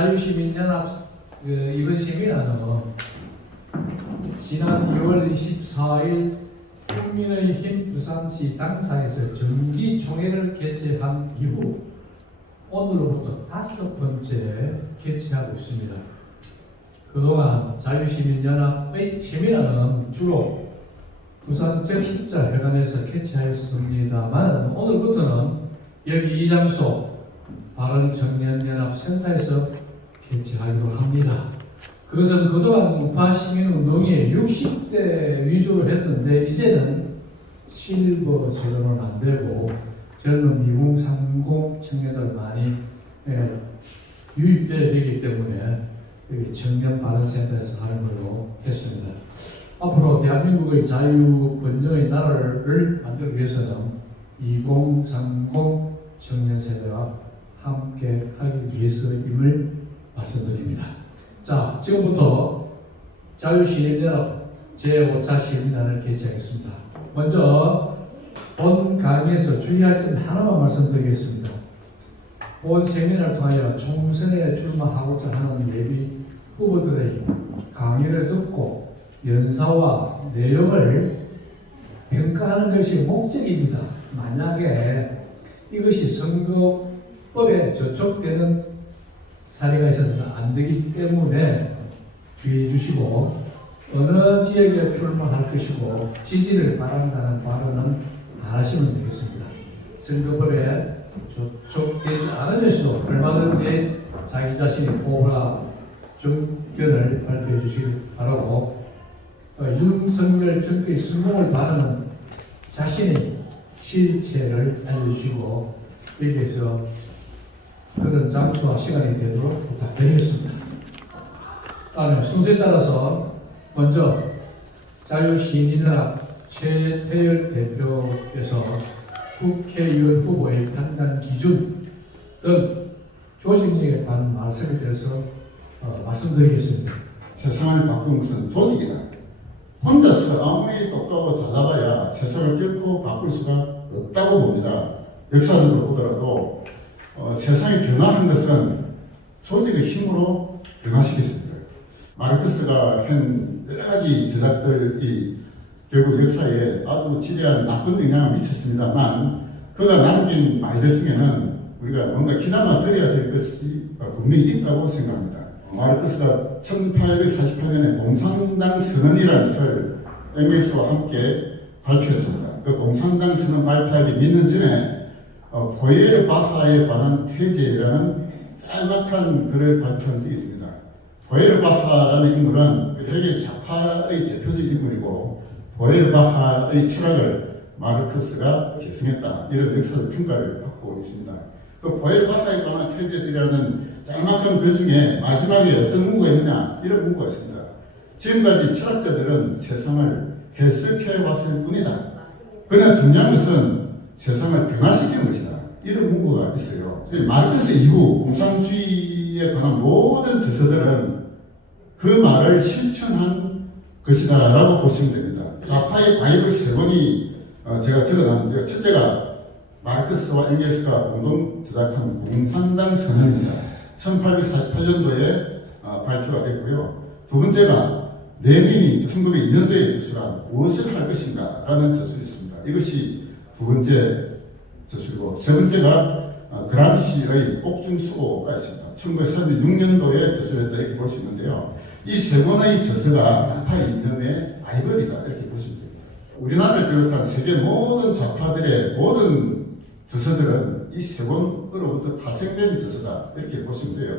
자유시민연합 이번 세미나는 지난 2월 24일 국민의힘 부산시 당사에서 정기총회를 개최한 이후 오늘로부터 5번째 개최하고 있습니다. 그동안 자유시민연합의 세미나는 주로 부산 제10자회관에서 개최하였습니다만 오늘부터는 여기 이 장소 바른청년연합센터에서 개최하기로 합니다. 그것은 그동안 우파 시민운동이 60대 위주로 했는데 이제는 실버 제도는 안 되고 젊은 2030 청년들 많이 유입돼야 되기 때문에 여기 청년 바른센터에서 하는 걸로 했습니다. 앞으로 대한민국의 자유번영의 나라를 만들기 위해서는 2030 청년 세대와 함께 하기 위해서임을 말씀드립니다. 자, 지금부터 자유시민연합 제5차 시민단을 개최하겠습니다. 먼저 본 강의에서 주의할 점 하나만 말씀드리겠습니다. 본 세미나를 통하여 총선에 출마하고자 하는 예비 후보들의 강의를 듣고 연사와 내용을 평가하는 것이 목적입니다. 만약에 이것이 선거법에 저촉되는 사례가 있어서는 안 되기 때문에 주의해 주시고 어느 지역에 출마할 것이고 지지를 바란다는 발언은 안 하시면 되겠습니다. 선거법에 저촉되지 않으면서도 얼마든지 자기 자신이 호불호 정견을 발표해 주시기 바라고 윤석열 정부의 성공을 바라는 자신의 실체를 알려주시고 여기에서 그런 장소와 시간이 되도록 부탁드리겠습니다. 다음에 순서에 따라서 먼저 자유시민연합 최태열 대표께서 국회의원 후보의 판단 기준 등 조직력에 관한 말씀에 대해서 말씀드리겠습니다. 세상을 바꾸는 것은 조직이다. 혼자서 아무리 똑똑하고 잘 나가야 세상을 결코 바꿀 수가 없다고 봅니다. 역사적으로 보더라도 세상이 변화하는 것은 조직의 힘으로 변화시켰습니다. 마르크스가 한 여러 가지 제작들이 결국 역사에 아주 지대한 나쁜 영향을 미쳤습니다만 그가 남긴 말들 중에는 우리가 뭔가 기나마 드려야 될 것이 분명히 있다고 생각합니다. 마르크스가 1848년에 공산당 선언이라는 것을 엥겔스와 함께 발표했습니다. 그 공산당 선언 발표하기 몇 년 전에 보예르바하에 관한 태제라는 짤막한 글을 발표한 적이 있습니다. 보예르바하라는 인물은 헤겔 좌파의 대표적 인물이고 보예르바하의 철학을 마르크스가 계승했다. 이런 역사적 평가를 받고 있습니다. 그 보예르바하에 관한 태제들이라는 짤막한 글 중에 마지막에 어떤 문구가 있느냐 이런 문구가 있습니다. 지금까지 철학자들은 세상을 해석해 왔을 뿐이다. 그러나 중요한 것은 세상을 변화시키는 것이다. 이런 문구가 있어요. 마르크스 이후 공산주의에 관한 모든 저서들은 그 말을 실천한 것이다 라고 보시면 됩니다. 좌파의 과입을 세 번이 제가 적어놨는데요. 첫째가 마르크스와 엥겔스가 공동 제작한 공산당 선언입니다. 1848년도에 발표가 됐고요. 두 번째가 레닌이 1902년도에 저술한 무엇을 할 것인가 라는 저술이 있습니다. 이것이 두 번째 저술이고 세 번째가 그란시의 옥중수고가 있습니다. 1936년도에 저술했다 이렇게 볼 수 있는데요. 이 세 권의 저서가 좌파의 이념의 바이블이다 이렇게 보시면 됩니다. 우리나라를 비롯한 세계 모든 좌파들의 모든 저서들은 이 세 권으로부터 파생된 저서다 이렇게 보시면 돼요.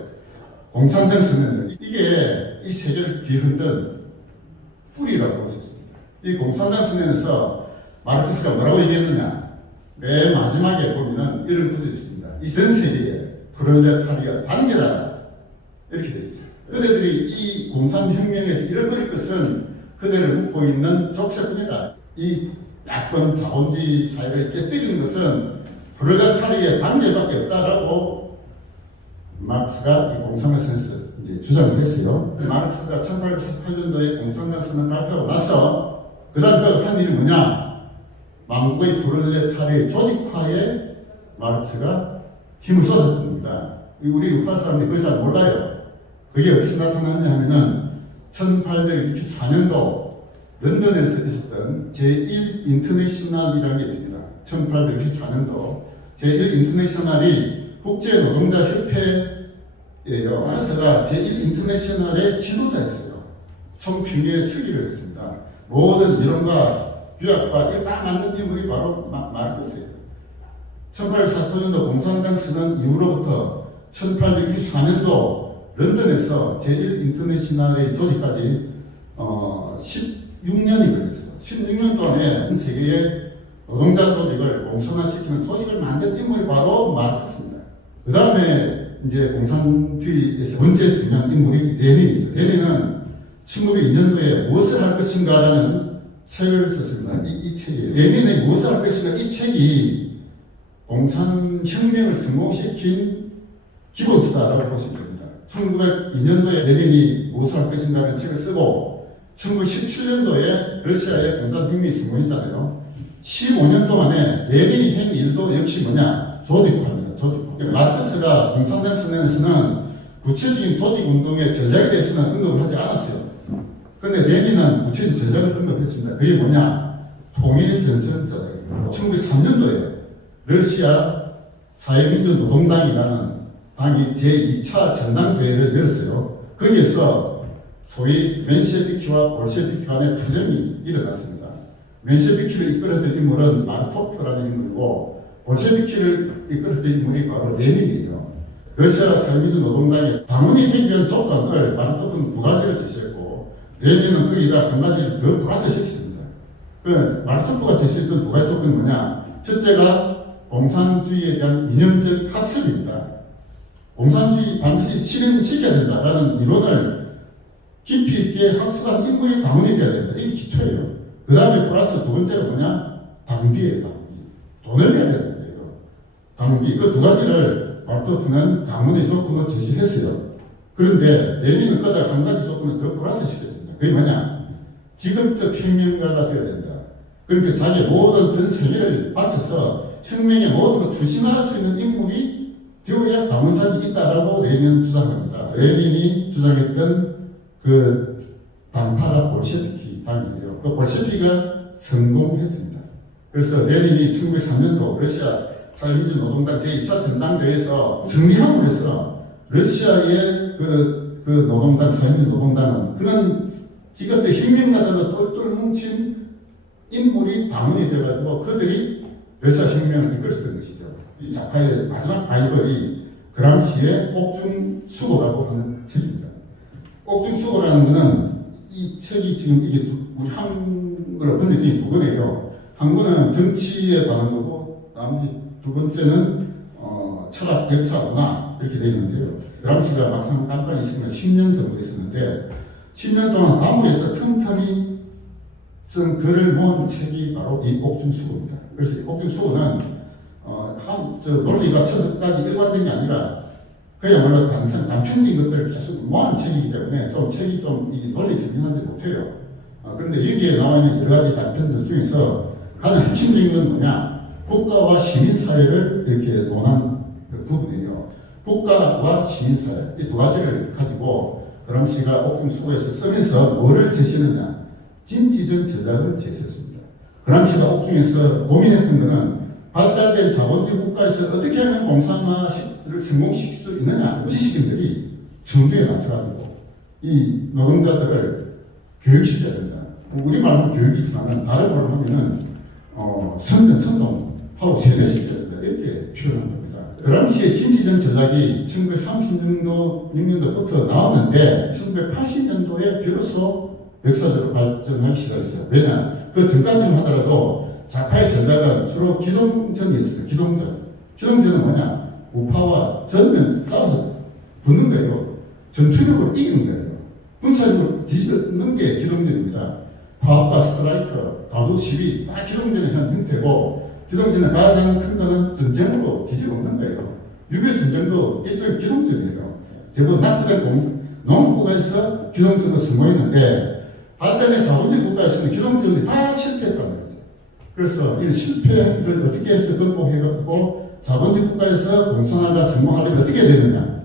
공산당 선언은 이게 이 세계를 뒤흔든 뿌리라고 볼 수 있습니다. 이 공산당 선언에서 마르크스가 뭐라고 얘기했느냐? 맨 마지막에 보면 이런 구절이 있습니다. 이 전 세계에 프롤레타리아 단계다 이렇게 되어 있어요. 그들이 이 공산혁명에서 잃어버릴 것은 그들을 묶고 있는 족쇄뿐이다. 이 야권 자본주의 사회를 깨뜨리는 것은 프롤레타리아의 단계밖에 없다라고 마르크스가 이 공산당 선언에서 이제 주장을 했어요. 마르크스가 1848년도에 공산당 선언을 발표하고 나서 그 다음 그 한 일이 뭐냐? 만국의 프롤레타리아의 조직화에 마르크스가 힘을 쏟았던 겁니다. 우리 우파 사람들이 그걸 잘 몰라요. 그게 어디서 나타났냐 하면은 1864년도 런던에서 있었던 제1 인터내셔널이라는 게 있습니다. 1864년도 제1 인터내셔널이 국제노동자협회예요. 안에서가 제1 인터내셔널의 지도자였어요. 총평의 수기를 했습니다. 모든 이론과 규약과 이거 다 만든 인물이 바로 마르크스예요. 1849년도 공산당 선언 이후로부터 1864년도 런던에서 제1 인터내셔널의 조직까지 16년이 걸렸어요. 16년 동안에 전 세계의 노동자 조직을 공산화시키는 조직을 만든 인물이 바로 마르크스입니다. 그 다음에 이제 공산주의에서 번째 중요한 인물이 레닌이죠. 레닌은 1902년도에 무엇을 할 것인가라는 책을 썼습니다. 이 책이에요. 레닌의 무엇을 할 것인가 이 책이 공산혁명을 성공시킨 기본서다라고 보시면 됩니다. 1902년도에 레닌이 무엇을 할 것인가라는 책을 쓰고 1917년도에 러시아의 공산혁명이 성공했잖아요. 15년 동안에 레닌이 한 일도 역시 뭐냐? 조직화입니다. 조직화. 마르크스가 공산당 선언에서는 구체적인 조직운동의 전략에 대해서는 언급을 하지 않았어요. 그런데 레닌은 구체적인 전략을 언급했습니다. 그게 뭐냐? 통일전선 전략입니다. 1903년도에 러시아 사회민주노동당이라는 당이 제2차 전당대회를 열었어요. 거기에서 소위 멘셰비키와 볼셰비키 간의 투쟁이 일어났습니다. 멘셰비키를 이끌었던 인물은 마르토프라는 인물이고 볼셰비키를 이끌었던 인물이 바로 레닌이에요. 러시아 사회민주노동당의 당원이 되기 위한 조건을 마르토프는 두 가지를 제시했고 레닌은 거기다 한 가지를 더 플러스시켰습니다. 그 마르토프가 제시했던 두 가지 조건이 뭐냐? 첫째가 공산주의에 대한 이념적 학습입니다. 공산주의 반드시 실현시켜야 된다라는 이론을 깊이 있게 학습한 인물이 당원이 되어야 된다. 이게 기초예요. 그 다음에 플러스 두 번째가 뭐냐? 당비예요. 당비. 돈을 내야 된다. 당비. 그 두 가지를 마르토프는 당원의 조건으로 제시했어요. 그런데 레닌은 거기다 한 가지 조건을 더 플러스 시켰습니다. 그게 뭐냐? 직업적 혁명가가 되어야 된다. 그러니까 자기 모든 전 세계를 바쳐서 혁명의 모든 걸 투신할 수 있는 인물이 되어야 당원자가 있다라고 레닌은 주장합니다. 레닌이 주장했던 그 당파가 볼셰비키 당이에요. 그 볼셰비키가 성공했습니다. 그래서 레닌이 1903년도 러시아 사회민주노동당 제2차 전당대회에서 승리함으로 해서 러시아의 그 노동당, 사회민주노동당은 그런 직업의 혁명가들로 똘똘 뭉친 인물이 당원이 되어가지고 그들이 러시아 혁명을 이끌었던 것이죠. 이 작가의 마지막 아이벌이 그람시의 옥중수고라고 하는 책입니다. 옥중수고라는 것은 이 책이 지금 이게 우리 한글로 번역이 두 권이에요. 한 권은 정치에 관한 거고 나머지 두 번째는 철학, 역사, 문화 이렇게 되어 있는데요. 그람시가 막상 깜빡이 있으면 10년 정도 있었는데 10년 동안 감옥에서 틈틈이 쓴 글을 모은 책이 바로 이 옥중수고입니다. 그래서 이 옥중수고는 논리가 처음까지 일관된 게 아니라 그야말로 단편적인 것들을 계속 모은 책이기 때문에 좀 책이 좀 이 논리 정연하지 못해요. 그런데 여기에 나와 있는 여러 가지 단편들 중에서 가장 핵심적인 건 뭐냐? 국가와 시민사회를 이렇게 논한 그 부분이에요. 국가와 시민사회 이 두 가지를 가지고 그람시가 옥중수고에서 쓰면서 뭐를 제시했느냐? 진취적 전략을 제시했습니다. 그람시가 옥중에서 고민했던 것은 발달된 자본주의 국가에서 어떻게 하면 공산화를 성공시킬 수 있느냐? 지식인들이 정부에 나서가지고 이 노동자들을 교육시켜야 된다. 우리말로 교육이지만 다른 말로 하면은 선동하고 세뇌시켜야 된다. 이렇게 표현한 겁니다. 그람시의 진취적 전략이 1930년도, 6년도부터 나왔는데 1980년도에 비로소 역사적으로 발전하기 시작했어요. 왜냐? 그 전까지만 하더라도 좌파의 전략은 주로 기동전이었어요. 기동전은 뭐냐? 우파와 전면 싸워서 붙는 거예요. 전투력으로 이기는 거예요. 군사력으로 뒤집는 게 기동전입니다. 파업과 스트라이크, 가두 시위 다 기동전의 한 형태고 기동전의 가장 큰 거는 전쟁으로 뒤집어먹는 거예요. 6.25 전쟁도 일종의 기동전이에요. 대부분 낙후된 농국가에서 기동전으로 성공했는데 발달된 자본주의 국가에서는 기동전이 다 실패했단 말이죠. 그래서 이 실패를 어떻게 해서 극복해갖고 자본주의 국가에서 공산화가 성공하려면 어떻게 해야 되느냐?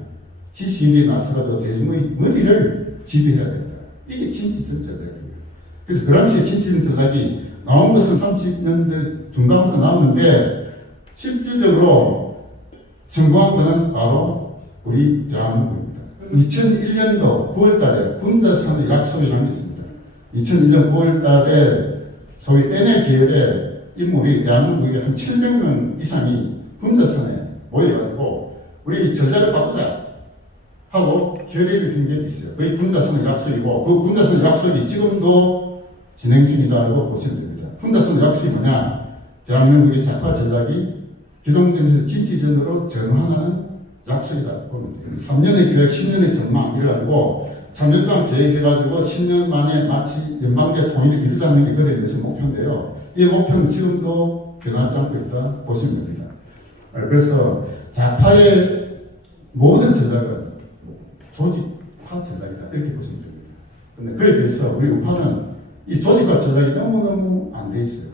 지식인이 나서가지고 대중의 머리를 지배해야 된다. 이게 친지선 전략이에요. 그래서 그 당시에 친지선 전략이 나온 것은 30년대 중반부터 나왔는데 실질적으로 성공한 것은 바로 우리 대한민국입니다. 2001년도 9월달에 군자선의 약속이라는 게 있습니다. 2001년 9월달에 소위 NL 계열의 인물이 대한민국에 한 700명 이상이 군자선에 모여가지고 우리 전략을 바꾸자 하고 결의를 한 게 있어요. 그게 군자선의 약속이고 그 군자선의 약속이 지금도 진행 중이다고 보시면 됩니다. 군자선의 약속이 뭐냐? 대한민국의 좌파 전략이 기동전에서 진취전으로 전환하는 약속이다 보면 돼요. 3년의 계획, 10년의 전망 이래가지고 3년 동안 계획해가지고 10년 만에 마치 연방제 통일을 이루자는 게 그들의 무슨 목표인데요. 이 목표는 지금도 변하지 않고 있다 보시면 됩니다. 그래서 좌파의 모든 전략은 조직화 전략이다 이렇게 보시면 됩니다. 근데 그에 비해서 우리 우파는 이 조직화 전략이 너무너무 안 돼 있어요.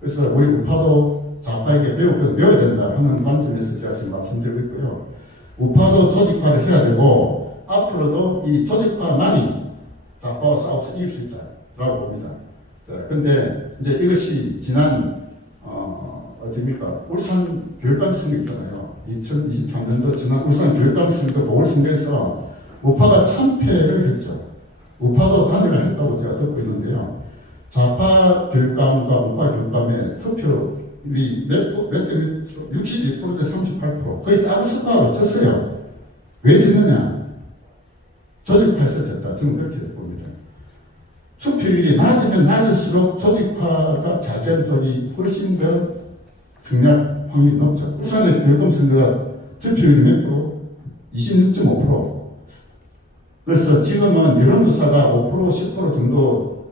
그래서 우리 우파도 좌파에게 배워야 된다 하는 관점에서 제가 지금 말씀드리고 있고요. 우파도 조직화를 해야 되고 앞으로도 이 조직화만이 좌파와 싸워서 이길 수 있다라고 봅니다. 자, 근데 이제 이것이 지난 어디입니까? 울산 교육감 선거 있잖아요. 2023년도 지난 울산 교육감 선거 보궐선거에서 우파가 참패를 했죠. 우파도 단일을 했다고 제가 듣고 있는데요. 좌파 교육감과 우파 교육감의 투표율이 몇 대 62%대 38% 거의 따로 수가로 졌어요. 왜 졌느냐? 조직화해서 졌다. 지금 그렇게 봅니다. 투표율이 낮으면 낮을수록 조직화가 잘 된 쪽이 훨씬 더 승리할 확률이 높죠. 울산의 교육감 선거가 투표율이 몇 프로? 26.5%. 그래서 지금은 여론조사가 5% 10% 정도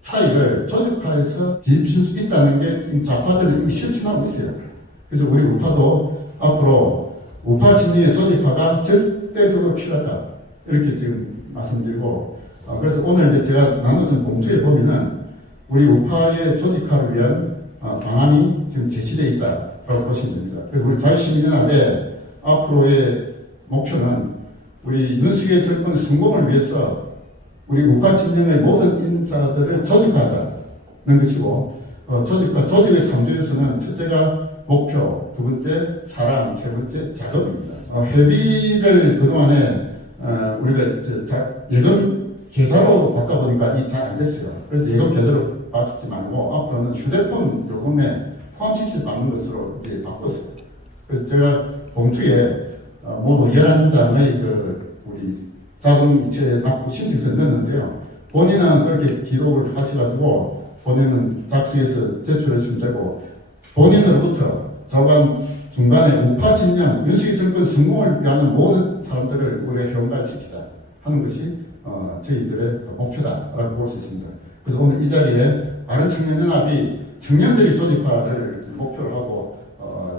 차이를 조직화해서 뒤집힐 수 있다는 게 지금 좌파들이 실천하고 있어요. 그래서 우리 우파도 앞으로 우파 진영의 조직화가 절대적으로 필요하다. 이렇게 지금 말씀드리고, 그래서 오늘 이제 제가 나눠준 봉투에 보면은 우리 우파의 조직화를 위한 방안이 지금 제시되어 있다라고 보시면 됩니다. 그래서 우리 자유시민연합의 앞으로의 목표는 우리 윤석열 정권 성공을 위해서 우리 우파 진영의 모든 인사들을 조직화하자는 것이고, 조직의 3조에서는 첫째가 목표, 두 번째 사랑, 세 번째 작업입니다. 회비를 그동안에 우리가 예금 계좌로 바꿔보니까 이 잘 안 됐어요. 그래서 예금 계좌로 받지 말고 앞으로는 휴대폰 요금에 포함시키지 않는 것으로 이제 바꿨어요. 그래서 제가 봉투에 모두 11장의 우리 자동이체 납부 신청서를 넣었는데요. 본인은 그렇게 기록을 하셔가지고 본인은 작성해서 제출해 주시면 되고, 본인으로부터 저간 중간에 우파 진영, 윤석열 정권 성공을 위한 모든 사람들을 우리 회원가시키자 하는 것이 저희들의 목표다라고 볼 수 있습니다. 그래서 오늘 이 자리에 바른청년연합이 청년들이 조직화를 목표로 하고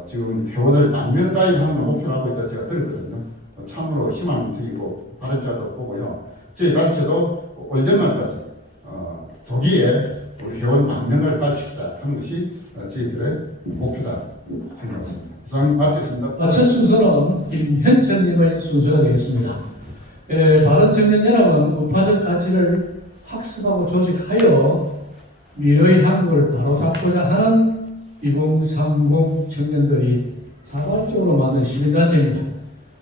지금 회원을 10,000명 가입하는 걸 목표로 하고 있다 제가 들었거든요. 참으로 희망적이고 바람직하다고 보고요. 저희 단체도 올 연말까지 조기에 우리 회원 10,000명을 가입시키자 하는 것이 저희들의 목표다 생각합니다. 이상 마치겠습니다. 마칠 순서는 김현철님의 순서가 되겠습니다. 바른청년연합은 우파적 가치를 학습하고 조직하여 미래의 한국을 바로잡고자 하는 2030 청년들이 자발적으로 만든 시민단체입니다.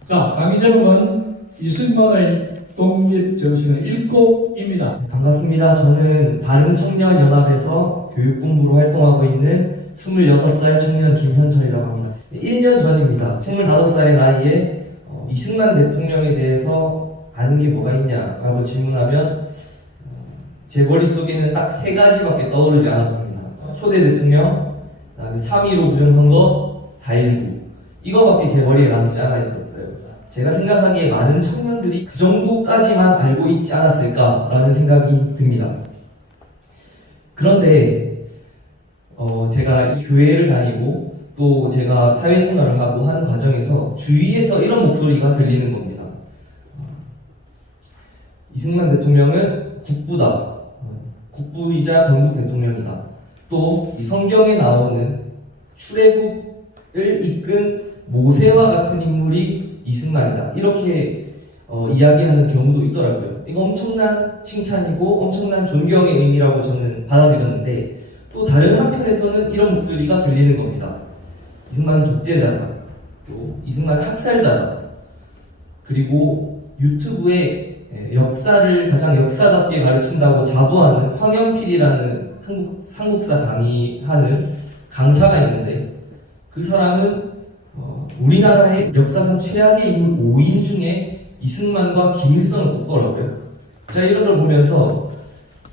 자, 강의 제목은 이승만의 독립정신의 일곡입니다. 반갑습니다. 저는 바른청년연합에서 교육본부로 활동하고 있는 26살 청년 김현철이라고 합니다. 1년 전입니다. 25살의 나이에 이승만 대통령에 대해서 아는 게 뭐가 있냐라고 질문하면 제 머릿속에는 딱 3가지밖에 떠오르지 않았습니다. 초대 대통령, 그다음에 3.15 부정선거, 4.19 이거밖에 제 머리에 남지 않아 있었어요. 제가 생각하기에 많은 청년들이 그 정도까지만 알고 있지 않았을까라는 생각이 듭니다. 그런데 제가 교회를 다니고 또 제가 사회생활을 하고 하는 과정에서 주위에서 이런 목소리가 들리는 겁니다. 이승만 대통령은 국부다. 국부이자 건국 대통령이다. 또 이 성경에 나오는 출애굽 이끈 모세와 같은 인물이 이승만이다. 이렇게 이야기하는 경우도 있더라고요. 이거 엄청난 칭찬이고 엄청난 존경의 의미라고 저는 받아들였는데, 또 다른 한편에서는 이런 목소리가 들리는 겁니다. 이승만은 독재자다. 또 이승만은 학살자다. 그리고 유튜브에 역사를 가장 역사답게 가르친다고 자부하는 황현필이라는 한국사 강의하는 강사가 있는데, 그 사람은 우리나라의 역사상 최악의 인물 5인 중에 이승만과 김일성을 꼽더라고요. 제가 이런 걸 보면서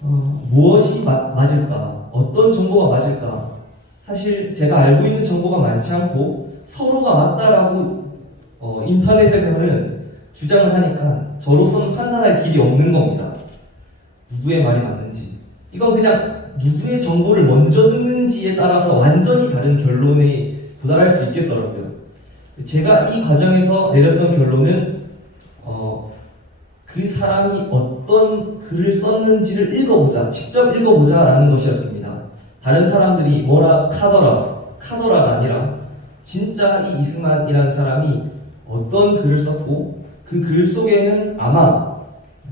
무엇이 맞을까? 어떤 정보가 맞을까? 사실 제가 알고 있는 정보가 많지 않고 서로가 맞다라고 인터넷에서는 주장을 하니까 저로서는 판단할 길이 없는 겁니다. 누구의 말이 맞는지. 이건 그냥 누구의 정보를 먼저 듣는지에 따라서 완전히 다른 결론에 도달할 수 있겠더라고요. 제가 이 과정에서 내렸던 결론은 그 사람이 어떤 글을 썼는지를 읽어보자, 직접 읽어보자 라는 것이었습니다. 다른 사람들이 뭐라 카더라가 아니라 진짜 이 이승만이라는 사람이 어떤 글을 썼고 그 글 속에는 아마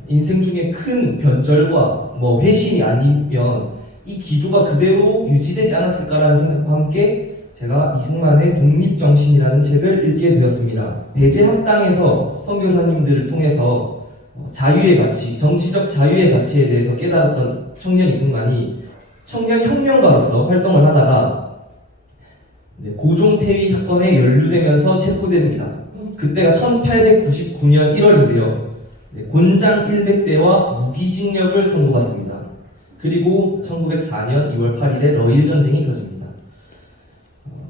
인생 중에 큰 변절과 회심이 아니면 이 기조가 그대로 유지되지 않았을까라는 생각과 함께 제가 이승만의 독립정신이라는 책을 읽게 되었습니다. 배제학당에서 선교사님들을 통해서 자유의 가치, 정치적 자유의 가치에 대해서 깨달았던 청년 이승만이 청년혁명가로서 활동을 하다가 고종폐위 사건에 연루되면서 체포됩니다. 그때가 1899년 1월이고요. 곤장 100대와 무기징역을 선고받습니다. 그리고 1904년 2월 8일에 러일 전쟁이 터집니다.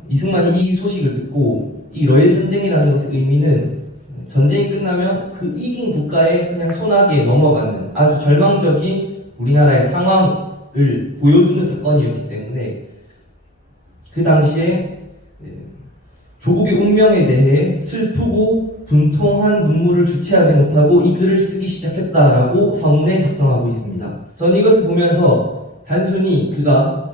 이승만이 이 소식을 듣고 이 러일 전쟁이라는 것의 의미는 전쟁이 끝나면 그 이긴 국가의 그냥 소나기에 넘어가는 아주 절망적인 우리나라의 상황을 보여주는 사건이었기 때문에 그 당시에 조국의 운명에 대해 슬프고 분통한 눈물을 주체하지 못하고 이 글을 쓰기 시작했다라고 서문에 작성하고 있습니다. 저는 이것을 보면서 단순히 그가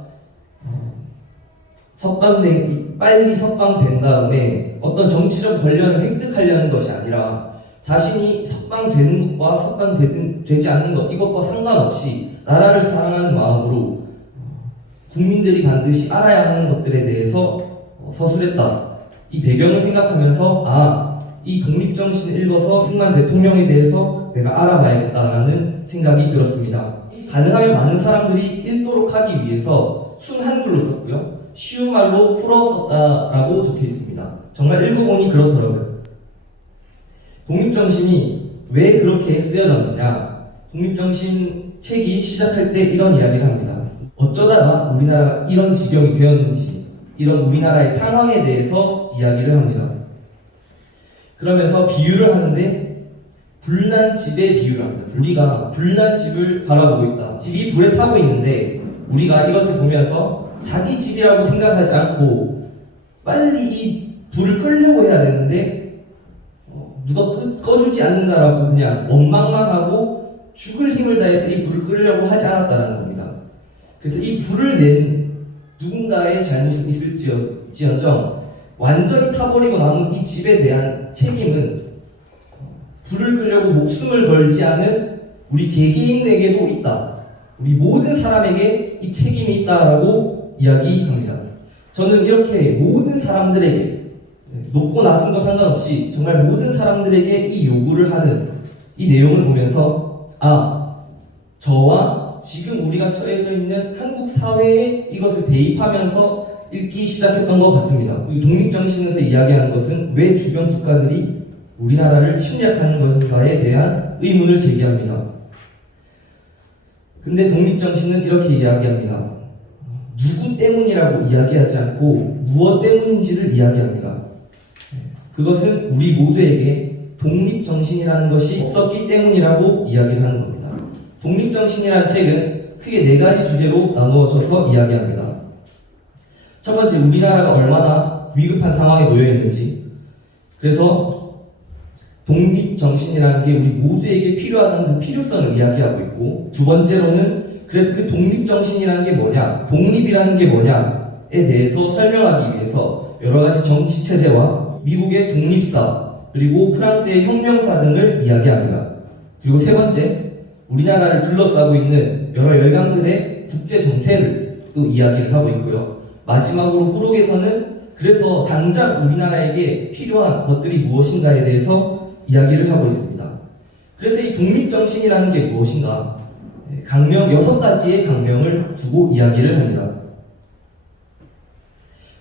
빨리 석방된 다음에 어떤 정치적 권력을 획득하려는 것이 아니라 자신이 석방되는 것과 석방되지 않는 것, 이것과 상관없이 나라를 사랑하는 마음으로 국민들이 반드시 알아야 하는 것들에 대해서 서술했다. 이 배경을 생각하면서 이 독립정신을 읽어서 이승만 대통령에 대해서 내가 알아봐야겠다라는 생각이 들었습니다. 가능하면 많은 사람들이 읽도록 하기 위해서 순한글로 썼고요. 쉬운 말로 풀어 썼다라고 적혀 있습니다. 정말 읽어보니 그렇더라고요. 독립정신이 왜 그렇게 쓰여졌느냐? 독립정신 책이 시작할 때 이런 이야기를 합니다. 어쩌다가 우리나라가 이런 지경이 되었는지, 이런 우리나라의 상황에 대해서 이야기를 합니다. 그러면서 비유를 하는데 불난 집에 비유를 합니다. 우리가 불난 집을 바라보고 있다. 집이 불에 타고 있는데 우리가 이것을 보면서 자기 집이라고 생각하지 않고 빨리 이 불을 끄려고 해야 되는데 누가 꺼주지 않는다라고 그냥 원망만 하고 죽을 힘을 다해서 이 불을 끄려고 하지 않았다는 겁니다. 그래서 이 불을 낸 누군가의 잘못은 있을지언정 완전히 타버리고 남은 이 집에 대한 책임은 불을 끄려고 목숨을 걸지 않은 우리 개개인에게도 있다. 우리 모든 사람에게 이 책임이 있다라고 이야기합니다. 저는 이렇게 모든 사람들에게 높고 낮은 거 상관없이 정말 모든 사람들에게 이 요구를 하는 이 내용을 보면서 저와 지금 우리가 처해져 있는 한국 사회에 이것을 대입하면서 읽기 시작했던 것 같습니다. 독립정신에서 이야기하는 것은 왜 주변 국가들이 우리나라를 침략하는 것인가에 대한 의문을 제기합니다. 근데 독립정신은 이렇게 이야기합니다. 누구 때문이라고 이야기하지 않고 무엇 때문인지를 이야기합니다. 그것은 우리 모두에게 독립정신이라는 것이 없었기 때문이라고 이야기를 하는 겁니다. 독립정신이라는 책은 크게 4가지 주제로 나누어져서 이야기합니다. 첫 번째, 우리나라가 얼마나 위급한 상황에 놓여 있는지, 그래서 독립정신이라는 게 우리 모두에게 필요하다는 그 필요성을 이야기하고 있고, 두 번째로는 그래서 그 독립정신이라는 게 뭐냐, 독립이라는 게 뭐냐에 대해서 설명하기 위해서 여러 가지 정치 체제와 미국의 독립사 그리고 프랑스의 혁명사 등을 이야기합니다. 그리고 세 번째, 우리나라를 둘러싸고 있는 여러 열강들의 국제 정세를 또 이야기를 하고 있고요. 마지막으로 후록에서는 그래서 당장 우리나라에게 필요한 것들이 무엇인가에 대해서 이야기를 하고 있습니다. 그래서 이 독립정신이라는 게 무엇인가? 강령, 6가지의 강령을 두고 이야기를 합니다.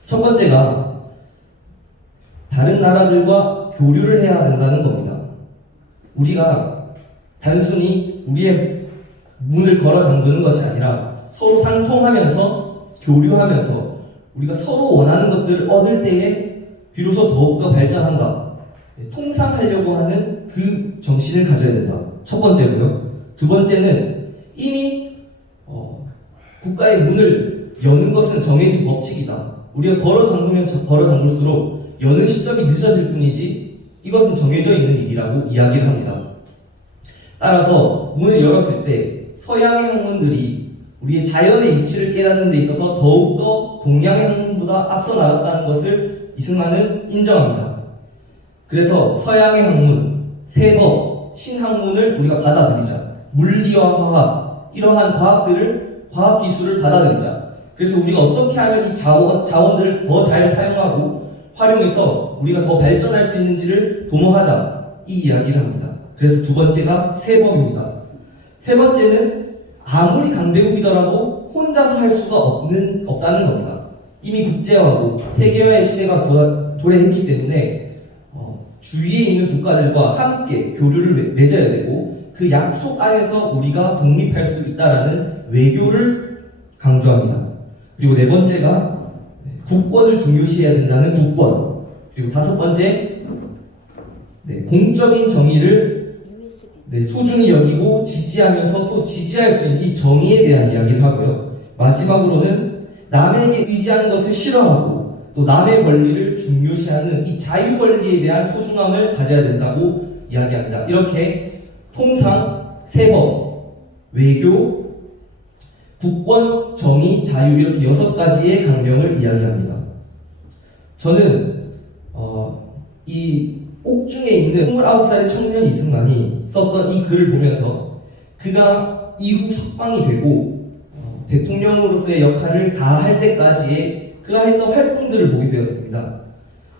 첫 번째가 다른 나라들과 교류를 해야 된다는 겁니다. 우리가 단순히 우리의 문을 걸어 잠그는 것이 아니라 서로 상통하면서 교류하면서 우리가 서로 원하는 것들을 얻을 때에 비로소 더욱더 발전한다. 통상하려고 하는 그 정신을 가져야 된다. 첫 번째고요. 두 번째는 이미 국가의 문을 여는 것은 정해진 법칙이다. 우리가 걸어 잠그면 걸어 잠글수록 여는 시점이 늦어질 뿐이지 이것은 정해져 있는 일이라고 이야기를 합니다. 따라서 문을 열었을 때 서양의 학문들이 우리의 자연의 이치를 깨닫는 데 있어서 더욱더 동양의 학문보다 앞서 나갔다는 것을 이승만은 인정합니다. 그래서 서양의 학문, 세법, 신학문을 우리가 받아들이자. 물리와 화학, 이러한 과학기술을 받아들이자. 그래서 우리가 어떻게 하면 이 자원들을 더 잘 사용하고 활용해서 우리가 더 발전할 수 있는지를 도모하자. 이 이야기를 합니다. 그래서 두 번째가 세법입니다. 세 번째는 아무리 강대국이더라도 혼자서 할 수가 없다는 겁니다. 이미 국제화고 세계화의 시대가 도래했기 때문에 주위에 있는 국가들과 함께 교류를 맺어야 되고 그 약속 안에서 우리가 독립할 수 있다라는 외교를 강조합니다. 그리고 네 번째가 국권을 중요시해야 된다는 국권. 그리고 다섯 번째, 공적인 정의를 소중히 여기고 지지하면서 또 지지할 수 있는 이 정의에 대한 이야기를 하고요. 마지막으로는 남에게 의지하는 것을 싫어하고 또 남의 권리를 중요시하는 이 자유 권리에 대한 소중함을 가져야 된다고 이야기합니다. 이렇게 통상, 세법, 외교, 국권, 정의, 자유 이렇게 6가지의 강령을 이야기합니다. 저는 이 옥중에 있는 29살의 청년 이승만이 썼던 이 글을 보면서 그가 이후 석방이 되고 대통령으로서의 역할을 다할 때까지의 그가 했던 활동들을 보게 되었습니다.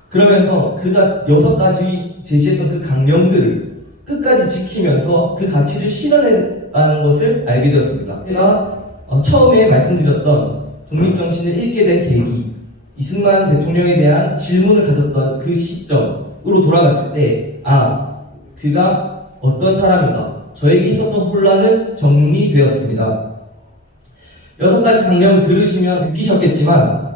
그러면서 그가 6가지 제시했던 그 강령들을 끝까지 지키면서 그 가치를 실현했다는 것을 알게 되었습니다. 제가 처음에 말씀드렸던 독립정신을 읽게 된 계기, 이승만 대통령에 대한 질문을 가졌던 그 시점으로 돌아갔을 때 그가 어떤 사람인가, 저에게 있었던 혼란은 정리되었습니다. 6가지 강령을 들으시면 느끼셨겠지만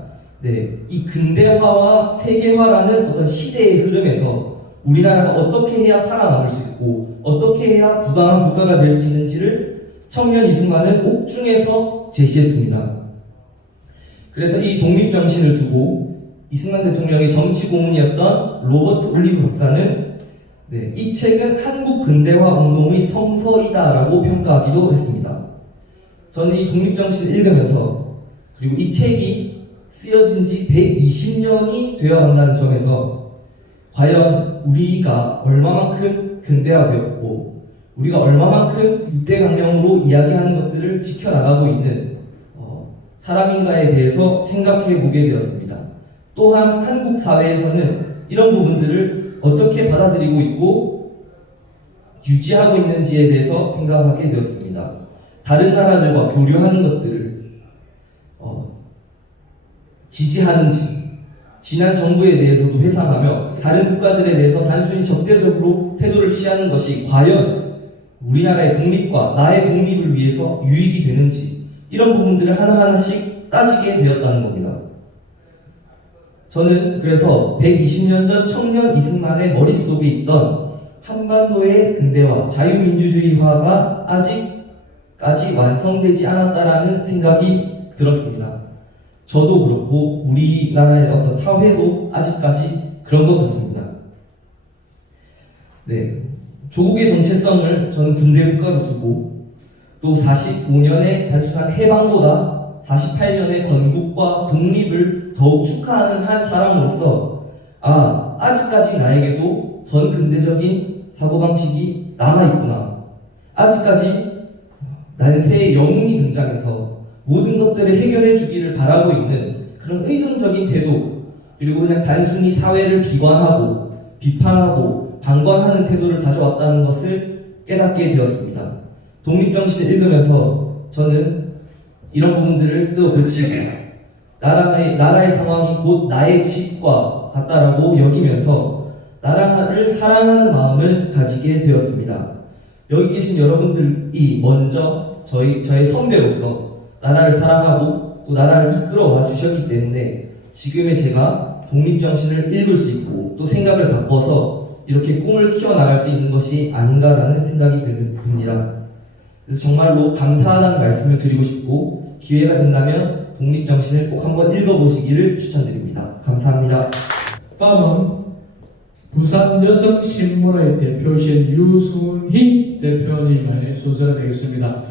이 근대화와 세계화라는 어떤 시대의 흐름에서 우리나라가 어떻게 해야 살아남을 수 있고 어떻게 해야 부강한 국가가 될 수 있는지를 청년 이승만은 옥중에서 제시했습니다. 그래서 이 독립정신을 두고 이승만 대통령의 정치 고문이었던 로버트 올리브 박사는 이 책은 한국 근대화 운동의 성서이다라고 평가하기도 했습니다. 저는 이 독립정신을 읽으면서 그리고 이 책이 쓰여진 지 120년이 되어간다는 점에서 과연 우리가 얼마만큼 근대화되었고 우리가 얼마만큼 6대 강령으로 이야기하는 것들을 지켜나가고 있는 사람인가에 대해서 생각해 보게 되었습니다. 또한 한국 사회에서는 이런 부분들을 어떻게 받아들이고 있고 유지하고 있는지에 대해서 생각하게 되었습니다. 다른 나라들과 교류하는 것들을 지지하는지, 지난 정부에 대해서도 회상하며 다른 국가들에 대해서 단순히 적대적으로 태도를 취하는 것이 과연 우리나라의 독립과 나의 독립을 위해서 유익이 되는지 이런 부분들을 하나하나씩 따지게 되었다는 겁니다. 저는 그래서 120년 전 청년 이승만의 머릿속에 있던 한반도의 근대화, 자유민주주의화가 아직까지 완성되지 않았다라는 생각이 들었습니다. 저도 그렇고 우리나라의 어떤 사회도 아직까지 그런 것 같습니다. 조국의 정체성을 저는 군대 국가로 두고 또 45년의 단순한 해방보다 48년의 건국과 독립을 더욱 축하하는 한 사람으로서 아직까지 나에게도 전근대적인 사고방식이 남아있구나. 아직까지 난세의 영웅이 등장해서 모든 것들을 해결해 주기를 바라고 있는 그런 의존적인 태도, 그리고 그냥 단순히 사회를 비관하고 비판하고 방관하는 태도를 가져왔다는 것을 깨닫게 되었습니다. 독립정신을 읽으면서 저는 이런 부분들을 또 그치고 나라의 상황이 곧 나의 집과 같다라고 여기면서 나라를 사랑하는 마음을 가지게 되었습니다. 여기 계신 여러분들이 먼저 저의 선배로서 나라를 사랑하고 또 나라를 이끌어와 주셨기 때문에 지금의 제가 독립정신을 읽을 수 있고 또 생각을 바꿔서 이렇게 꿈을 키워나갈 수 있는 것이 아닌가라는 생각이 듭니다. 그래서 정말로 감사하다는 말씀을 드리고 싶고 기회가 된다면 독립정신을 꼭 한번 읽어보시기를 추천드립니다. 감사합니다. 다음은 부산여성신문의 대표이신 유순희 대표님의 순서가 되겠습니다.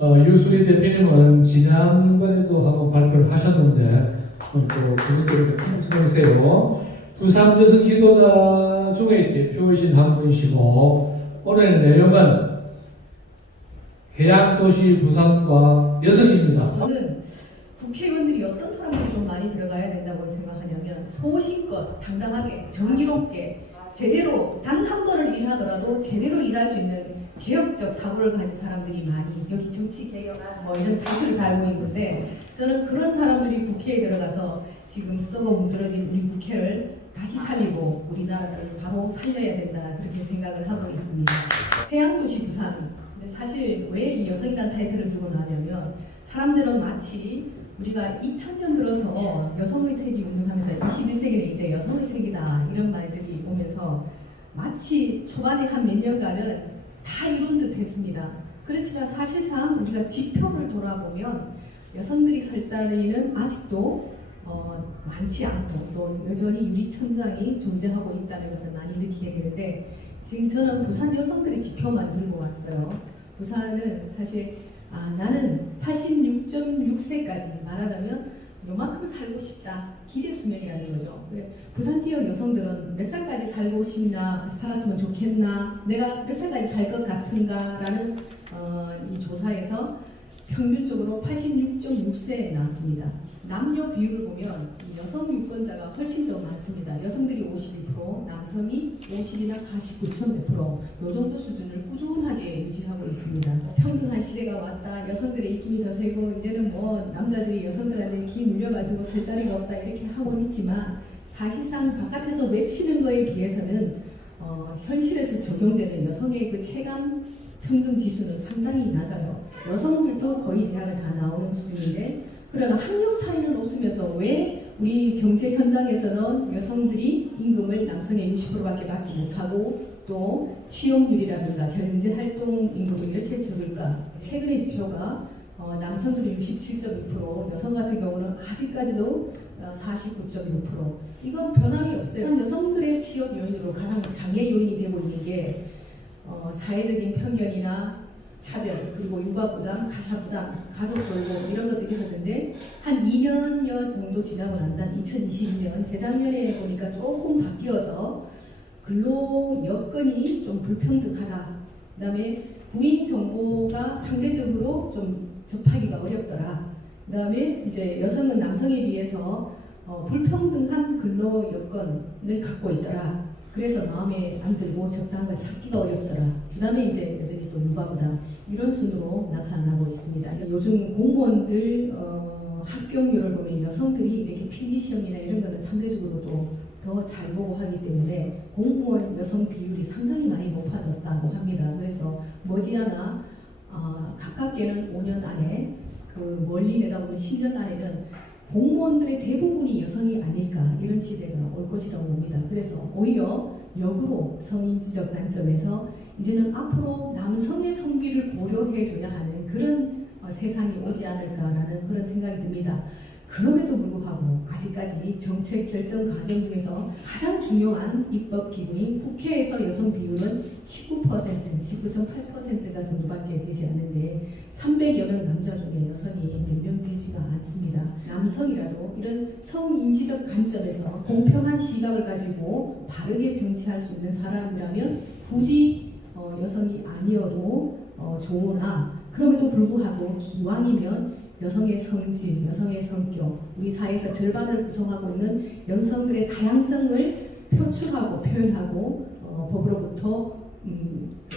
유순희 대표님은 지난번에도 한번 발표를 하셨는데 또 그분들에게 통칭하세요. 부산여성 지도자 중에 대표이신 한 분이시고 오늘 내용은 해양도시 부산과 여성입니다. 저는 국회의원들이 어떤 사람들이 좀 많이 들어가야 된다고 생각하냐면 소신껏 당당하게 정의롭게 제대로 단 한 번을 일하더라도 제대로 일할 수 있는 개혁적 사고를 가진 사람들이 많이 여기 정치개혁 이런 타이틀을 달고 있는데 저는 그런 사람들이 국회에 들어가서 지금 썩어 문드러진 우리 국회를 다시 살리고 우리나라를 바로 살려야 된다 그렇게 생각을 하고 있습니다. 해양도시 부산. 사실 왜 이 여성이라는 타이틀을 두고 나냐면 사람들은 마치 우리가 2000년 들어서 여성의 세기 운동하면서 21세기는 이제 여성의 세기다 이런 말들이 오면서 마치 초반에 한 몇 년간은 다 이룬 듯 했습니다. 그렇지만 사실상 우리가 지표를 돌아보면 여성들이 설 자리는 아직도 많지 않고 또 여전히 유리천장이 존재하고 있다는 것을 많이 느끼게 되는데 지금 저는 부산 여성들의 지표만 들고 왔어요. 부산은 사실 나는 86.6세까지 말하자면 요만큼 살고 싶다. 기대 수명이라는 거죠. 부산 지역 여성들은 몇 살까지 살고 싶나, 살았으면 좋겠나, 내가 몇 살까지 살 것 같은가 라는 이 조사에서 평균적으로 86.6세에 나왔습니다. 남녀 비율을 보면 여성 유권자가 훨씬 더 많습니다. 여성들이 52%, 남성이 50이나 49.1%, 이 정도 수준을 꾸준하게 유지하고 있습니다. 평등한 시대가 왔다, 여성들의 입김이 더 세고 이제는 남자들이 여성들한테 기 물려가지고 설 자리가 없다 이렇게 하고 있지만 사실상 바깥에서 외치는 거에 비해서는 현실에서 적용되는 여성의 그 체감 평등 지수는 상당히 낮아요. 여성들도 거의 대학을 다 나오는 수준인데 그러나 학력 차이는 없으면서 왜 우리 경제 현장에서는 여성들이 임금을 남성의 60%밖에 받지 못하고 또 취업률이라든가 경제 활동 인구도 이렇게 적을까? 최근의 지표가 남성들이 67.2%, 여성 같은 경우는 아직까지도 49.6%. 이건 변함이 없어요. 여성들의 취업 요인으로 가장 장애 요인이 되고 있는 게 사회적인 편견이나 차별, 그리고 육아 부담, 가사 부담, 가족 돌봄 이런 것들이 있었는데 한 2년여 정도 지나고 난 다음 2022년 재작년에 보니까 조금 바뀌어서 근로 여건이 좀 불평등하다. 그 다음에 구인 정보가 상대적으로 좀 접하기가 어렵더라. 그 다음에 이제 여성은 남성에 비해서 불평등한 근로 여건을 갖고 있더라. 그래서 마음에 안 들고 적당한 걸 찾기가 어렵더라. 그 다음에 이제 여전히 또 육아보다 이런 순으로 나타나고 있습니다. 요즘 공무원들 합격률을 보면 여성들이 이렇게 필기시험이나 이런 거는 상대적으로도 더 잘 보고 하기 때문에 공무원 여성 비율이 상당히 많이 높아졌다고 합니다. 그래서 머지않아 가깝게는 5년 안에 그 멀리 내다보면 10년 안에는 공무원들의 대부분이 여성이 아닐까 이런 시대가 올 것이라고 봅니다. 그래서 오히려 역으로 성인지적 관점에서 이제는 앞으로 남성의 성비를 고려해줘야 하는 그런 세상이 오지 않을까라는 그런 생각이 듭니다. 그럼에도 불구하고 아직까지 정책 결정 과정 중에서 가장 중요한 입법 기구인 국회에서 여성 비율은 19.8%가 정도밖에 되지 않는데 300여 명 남자 중에 여성이 몇 명 되지가 않습니다. 남성이라도 이런 성인지적 관점에서 공평한 시각을 가지고 바르게 정치할 수 있는 사람이라면 굳이 여성이 아니어도 좋으나 그럼에도 불구하고 기왕이면 여성의 성질, 여성의 성격, 우리 사회에서 절반을 구성하고 있는 여성들의 다양성을 표출하고 표현하고 법으로부터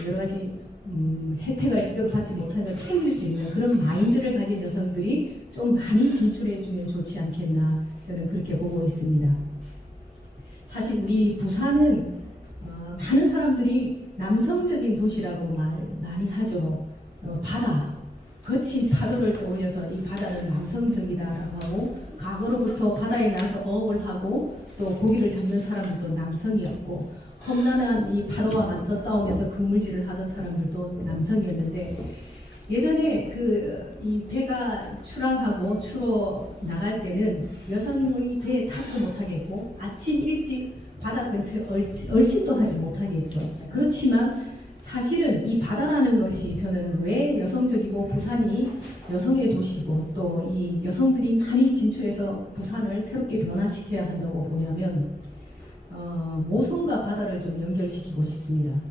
여러 가지 혜택을 제대로 받지 못하는 걸 챙길 수 있는 그런 마인드를 가진 여성들이 좀 많이 진출해주면 좋지 않겠나 저는 그렇게 보고 있습니다. 사실 우리 부산은 많은 사람들이 남성적인 도시라고 말 많이 하죠. 바다, 거친 파도를 떠올려서 이 바다는 남성적이다라고 하고 과거로부터 바다에 나서 어업을 하고 또 고기를 잡는 사람들도 남성이었고 험난한 이 파도와 맞서 싸우면서 그물질을 하던 사람들도 남성이었는데 예전에 이 배가 출항하고 추로 나갈 때는 여성이 배에 타지도 못하겠고 아침 일찍 바다 근처에 얼씬도 하지 못하겠죠. 그렇지만 사실은 이 바다라는 것이 저는 왜 여성적이고 부산이 여성의 도시고 또 이 여성들이 많이 진출해서 부산을 새롭게 변화시켜야 한다고 보냐면 모성과 바다를 좀 연결시키고 싶습니다.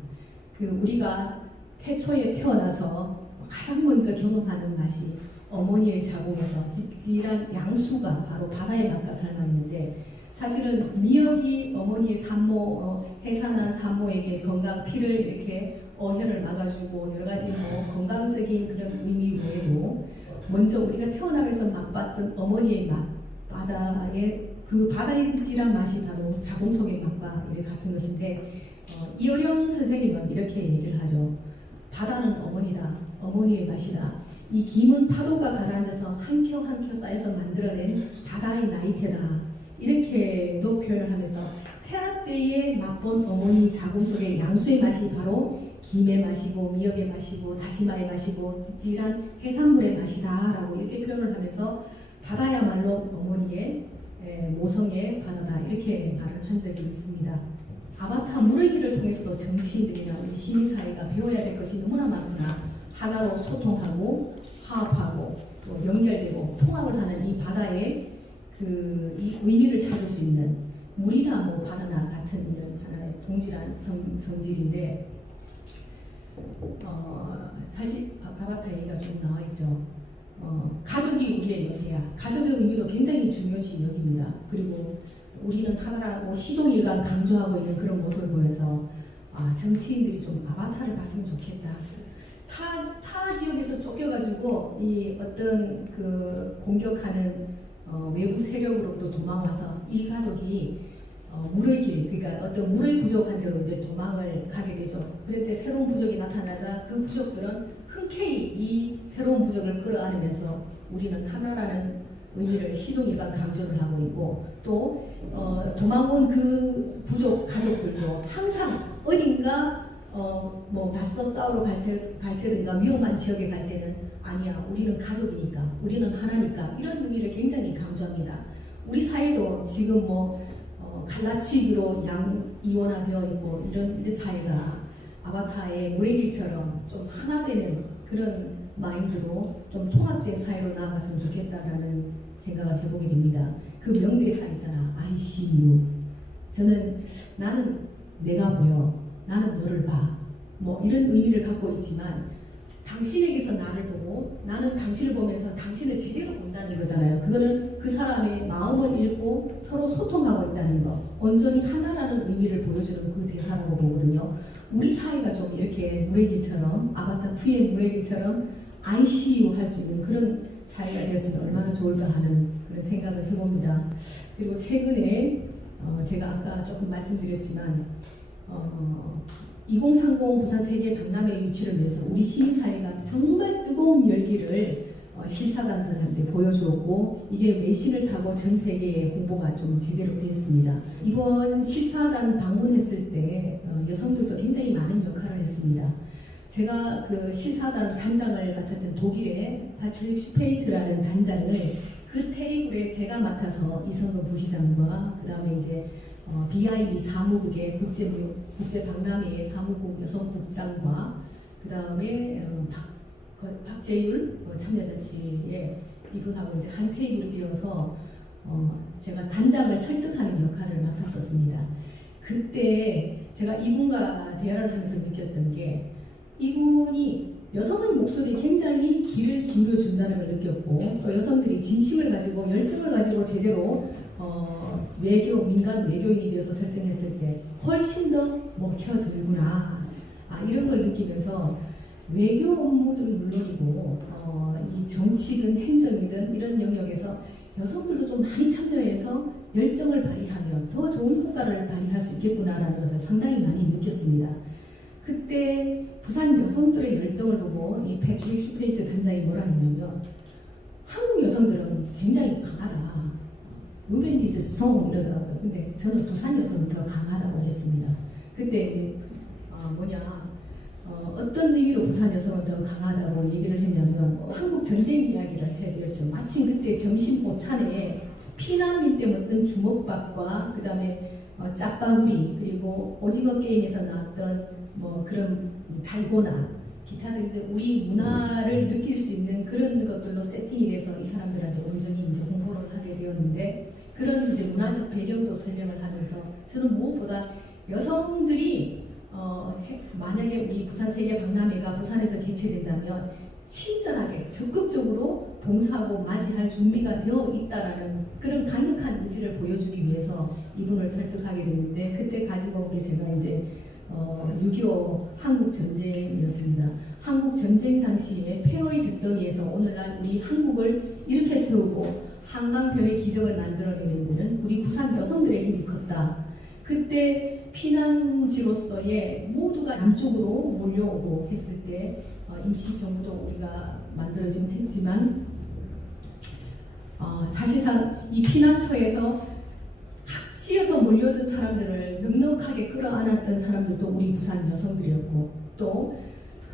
우리가 태초에 태어나서 가장 먼저 경험하는 맛이 어머니의 자궁에서 찝찝한 양수가 바로 바다의 맛과 닮아 있는데 사실은 미역이 어머니의 산모, 해산한 산모에게 건강 피를 이렇게 어혈을 막아주고 여러 가지 건강적인 그런 의미 외에도 먼저 우리가 태어나면서 맛봤던 어머니의 맛, 바다의 찝찝한 맛이 바로 자궁 속의 맛과 이렇게 같은 것인데 이어령 선생님은 이렇게 얘기를 하죠. 바다는 어머니다, 어머니의 맛이다. 이 김은 파도가 가라앉아서 한 켜 한 켜 쌓여서 만들어낸 바다의 나이테다. 이렇게도 표현을 하면서 태아 때에 맛본 어머니 자궁 속의 양수의 맛이 바로 김의 맛이고 미역의 맛이고 다시마의 맛이고 찌질한 해산물의 맛이다 라고 이렇게 표현을 하면서 바다야말로 어머니의 모성의 바다다 이렇게 말을 한 적이 있습니다. 아바타 물의기를 통해서도 정치인들이나 우리 시민사회가 배워야 될 것이 너무나 많구나. 하나로 소통하고 화합하고 또 연결되고 통합을 하는 이 바다의 이 의미를 찾을 수 있는 물이나 바다나 같은 이런 하나의 동질한 성질인데 사실 아바타 얘기가 좀 나와 있죠. 가족이 우리의 요새야. 가족의 의미도 굉장히 중요시 여깁니다. 그리고 우리는 하나라고 시종일관 강조하고 있는 그런 모습을 보여서 정치인들이 좀 아바타를 봤으면 좋겠다. 타 지역에서 쫓겨가지고 이 어떤 공격하는 외부 세력으로부터 도망와서 일가족이 물의 길, 그러니까 어떤 물의 부족한 데로 이제 도망을 가게 되죠. 그럴 때 새로운 부족이 나타나자 그 부족들은 흔쾌히 이 새로운 부족을 끌어안으면서 우리는 하나라는 의미를 시종일관 강조를 하고 있고 또 도망온 그 부족 가족들도 항상 어딘가 맞서 싸우러 갈 때든가 위험한 지역에 갈 때는 아니야 우리는 가족이니까 우리는 하나니까 이런 의미를 굉장히 강조합니다. 우리 사회도 지금 갈라치기로 이원화되어 있고 이런 사회가 아바타의 물의길처럼 좀 하나 되는 그런 마인드로 좀 통합된 사회로 나아갔으면 좋겠다라는 생각을 해보게 됩니다. 그 명대사 있잖아. ICU. 나는 내가 보여. 나는 너를 봐. 이런 의미를 갖고 있지만 당신에게서 나를 보고 나는 당신을 보면서 당신을 제대로 본다는 거잖아요. 그거는 그 사람의 마음을 읽고 서로 소통하고 있다는 거. 온전히 하나라는 의미를 보여주는 그 대사라고 보거든요. 우리 사회가 좀 이렇게 물의길처럼 아바타2의 물의길처럼 ICU 할 수 있는 그런 사회가 되었으면 얼마나 좋을까 하는 그런 생각을 해봅니다. 그리고 최근에 제가 아까 조금 말씀드렸지만 2030 부산 세계 박람회 유치를 위해서 우리 시민사회가 정말 뜨거운 열기를 실사단들한테 보여주었고 이게 외신을 타고 전 세계에 홍보가 좀 제대로 됐습니다. 이번 실사단 방문했을 때 여성들도 굉장히 많은 역할을 했습니다. 제가 그 실사단 단장을 맡았던 독일의 파트릭 슈페이트라는 단장을 그 테이블에 제가 맡아서 이성근 부시장과 그 다음에 이제 BIB 사무국의 국제 박람회 사무국 여성국장과 그 다음에 박재율 참여자치의 이분하고 이제 한 테이블이 되어서 제가 단장을 설득하는 역할을 맡았었습니다. 그때 제가 이분과 대화를 하면서 느꼈던 게 이분이 여성의 목소리에 굉장히 귀를 기울여 준다는 걸 느꼈고 또 여성들이 진심을 가지고 열정을 가지고 제대로 민간 외교인이 되어서 설득했을 때 훨씬 더 먹혀들구나 이런 걸 느끼면서 외교 업무들 물론이고 이 정치든 행정이든 이런 영역에서 여성들도 좀 많이 참여해서 열정을 발휘하면 더 좋은 효과를 발휘할 수 있겠구나라는 것을 상당히 많이 느꼈습니다. 그때 부산 여성들의 열정을 보고 이 패트릭 슈페이트 단장이 뭐라 했냐면 한국 여성들은 굉장히 강하다. Women is strong 이러더라고요. 근데 저는 부산 여성은 더 강하다고 했습니다. 그때 이제 어떤 의미로 부산 여성은 더 강하다고 얘기를 했냐면 한국 전쟁 이야기를 해드렸죠. 마침 그때 점심 오찬에 피난민 때 먹던 주먹밥과 그 다음에 짭바구리 그리고 오징어 게임에서 나왔던 그런 달고나 기타 등등 우리 문화를 느낄 수 있는 그런 것들로 세팅이 돼서 이 사람들한테 온전히 이제 홍보를 하게 되었는데 그런 이제 문화적 배경도 설명을 하면서 저는 무엇보다 여성들이 만약에 우리 부산 세계 박람회가 부산에서 개최된다면 친절하게 적극적으로 봉사하고 맞이할 준비가 되어 있다라는 그런 강력한 의지를 보여주기 위해서 이분을 설득하게 됐는데 그때 가지고 온 게 제가 이제 6.25 한국 전쟁이었습니다. 한국 전쟁 당시에 폐허의 잿더미에서 오늘날 우리 한국을 이렇게 세우고 한강변의 기적을 만들어내는 데는 우리 부산 여성들의 힘이 컸다. 그때 피난지로서의 모두가 남쪽으로 몰려오고 했을 때 임시정부도 우리가 만들어지긴 했지만 사실상 이 피난처에서 각지에서 몰려든 사람들을 넉넉하게 끌어안았던 사람들도 우리 부산 여성들이었고 또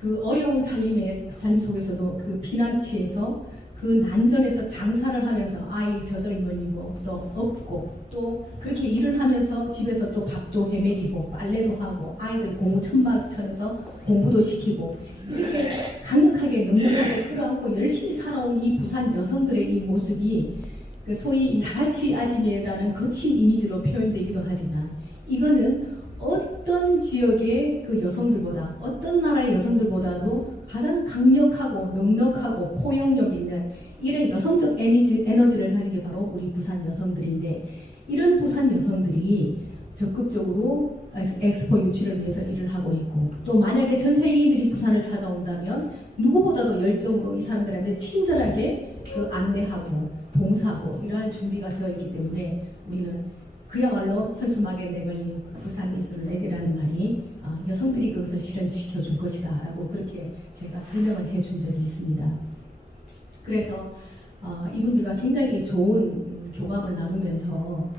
그 어려운 삶 속에서도 그 피난지에서 그 난전에서 장사를 하면서 아이 젖을 물리고 또 업고 또 그렇게 일을 하면서 집에서 또 밥도 해먹이고 빨래도 하고 아이들 공부 천막쳐서 공부도 시키고 이렇게 강력하게 넉넉하게 끌어안고 열심히 살아온 이 부산 여성들의 이 모습이 그 소위 자갈치 아지매라는 거친 이미지로 표현되기도 하지만 이거는 어떤 지역의 그 여성들보다 어떤 나라의 여성들보다도 가장 강력하고 넉넉하고 포용력 있는 이런 여성적 에너지를 가진 게 바로 우리 부산 여성들인데 이런 부산 여성들이 적극적으로 엑스포 유치를 위해서 일을 하고 있고 또 만약에 전 세계인들이 부산을 찾아온다면 누구보다도 열정으로 이 사람들한테 친절하게 그 안내하고 봉사하고 이러한 준비가 되어 있기 때문에 우리는 그야말로 현수막에 내걸린 부산 is ready라는 말이 여성들이 그것을 실현시켜 줄 것이다 라고 그렇게 제가 설명을 해준 적이 있습니다. 그래서 이분들과 굉장히 좋은 교감을 나누면서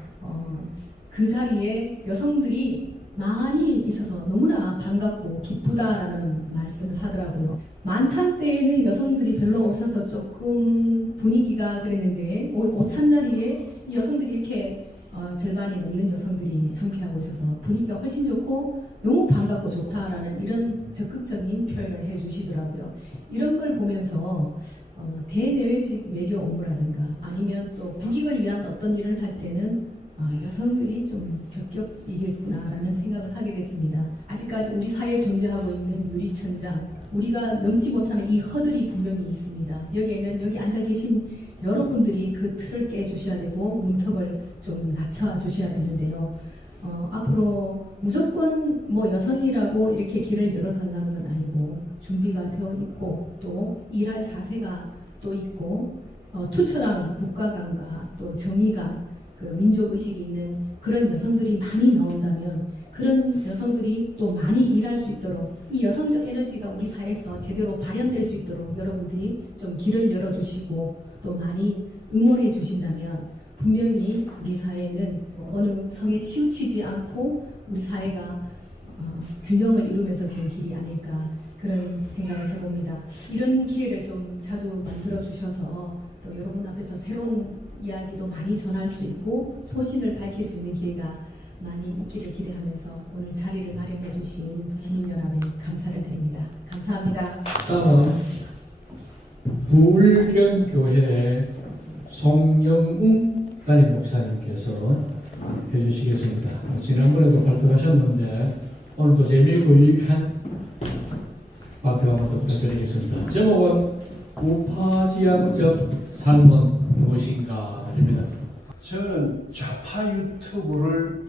그 자리에 여성들이 많이 있어서 너무나 반갑고 기쁘다라는 말씀을 하더라고요. 만찬 때에는 여성들이 별로 없어서 조금 분위기가 그랬는데 오찬 자리에 여성들이 이렇게 절반이 넘는 여성들이 함께하고 있어서 분위기가 훨씬 좋고 너무 반갑고 좋다라는 이런 적극적인 표현을 해주시더라고요. 이런 걸 보면서 대내외적 외교 업무라든가 아니면 또 국익을 위한 어떤 일을 할 때는 여성들이 좀 적격이겠구나라는 생각을 하게 됐습니다. 아직까지 우리 사회에 존재하고 있는 유리천장, 우리가 넘지 못하는 이 허들이 분명히 있습니다. 여기에는 여기 앉아 계신 여러분들이 그 틀을 깨주셔야 되고 문턱을 좀 낮춰주셔야 되는데요. 앞으로 무조건 여성이라고 이렇게 길을 열어달라는 건 아니고 준비가 되어 있고 또 일할 자세가 또 있고 투철한 국가감과 또 정의감 그 민족의식이 있는 그런 여성들이 많이 나온다면 그런 여성들이 또 많이 일할 수 있도록 이 여성적 에너지가 우리 사회에서 제대로 발현될 수 있도록 여러분들이 좀 길을 열어주시고 또 많이 응원해 주신다면 분명히 우리 사회는 어느 성에 치우치지 않고 우리 사회가 균형을 이루면서 제 길이 아닐까 그런 생각을 해봅니다. 이런 기회를 좀 자주 만들어 주셔서 또 또 여러분 앞에서 새로운 이야기도 많이 전할 수 있고 소신을 밝힐 수 있는 기회가 많이 있기를 기대하면서 오늘 자리를 마련해 주신 시민연합에 감사를 드립니다. 감사합니다. 다음은 부울경교회 송영웅 담임 목사님께서 해주시겠습니다. 지난번에도 발표하셨는데 오늘도 재미있고 유익한 발표 한번 더 부탁드리겠습니다. 제목은 우파지향적 삶은 무엇인가입니다. 저는 좌파 유튜브를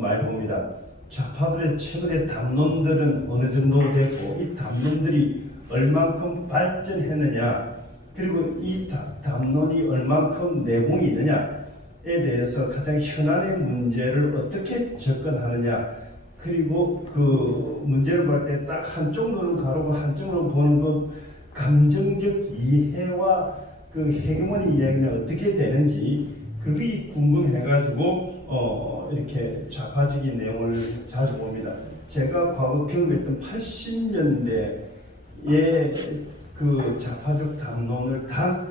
많이 봅니다. 좌파들의 최근의 담론들은 어느 정도 되고 이 담론들이 얼만큼 발전했느냐 그리고 이 담론이 얼만큼 내공이 있느냐에 대해서 가장 현안의 문제를 어떻게 접근하느냐 그리고 그 문제를 볼 때 딱 한쪽 눈은 가로고 한쪽 눈은 보는 것 감정적 이해와 그 헤게모니 이야기는 어떻게 되는지 그게 궁금해가지고 이렇게 좌파적인 내용을 자주 봅니다. 제가 과거 경험했던 80년대의 그 좌파적 담론을 한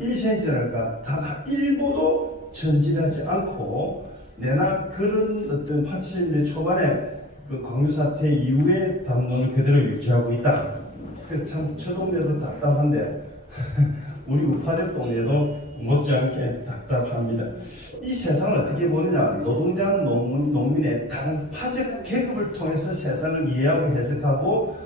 1cm랄까 단 1보도 전진하지 않고 내나 그런 어떤 80년대 초반에 그 광주 사태 이후의 담론을 그대로 유지하고 있다. 그래서 참 저 동네도 답답한데 우리 우파적 동네도 못지않게 답답합니다. 이 세상을 어떻게 보느냐? 노동자, 농민의 당파적 계급을 통해서 세상을 이해하고 해석하고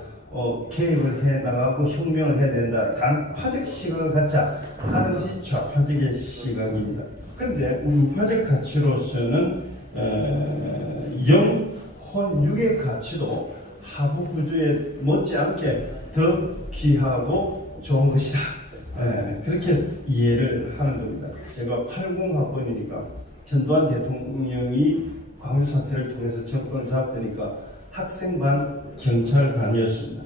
개입을 해나가고 혁명을 해야 된다. 당파적 시각을 갖자 하는 것이 좌파적인 시각입니다. 그런데 우리 우파적 가치로서는 영, 혼, 육의 가치도 하부 구조에 못지않게 더 귀하고 좋은 것이다. 그렇게 이해를 하는 겁니다. 제가 80학번이니까 전두환 대통령이 광주 사태를 통해서 정권을 잡으니까 학생반 경찰반이었습니다.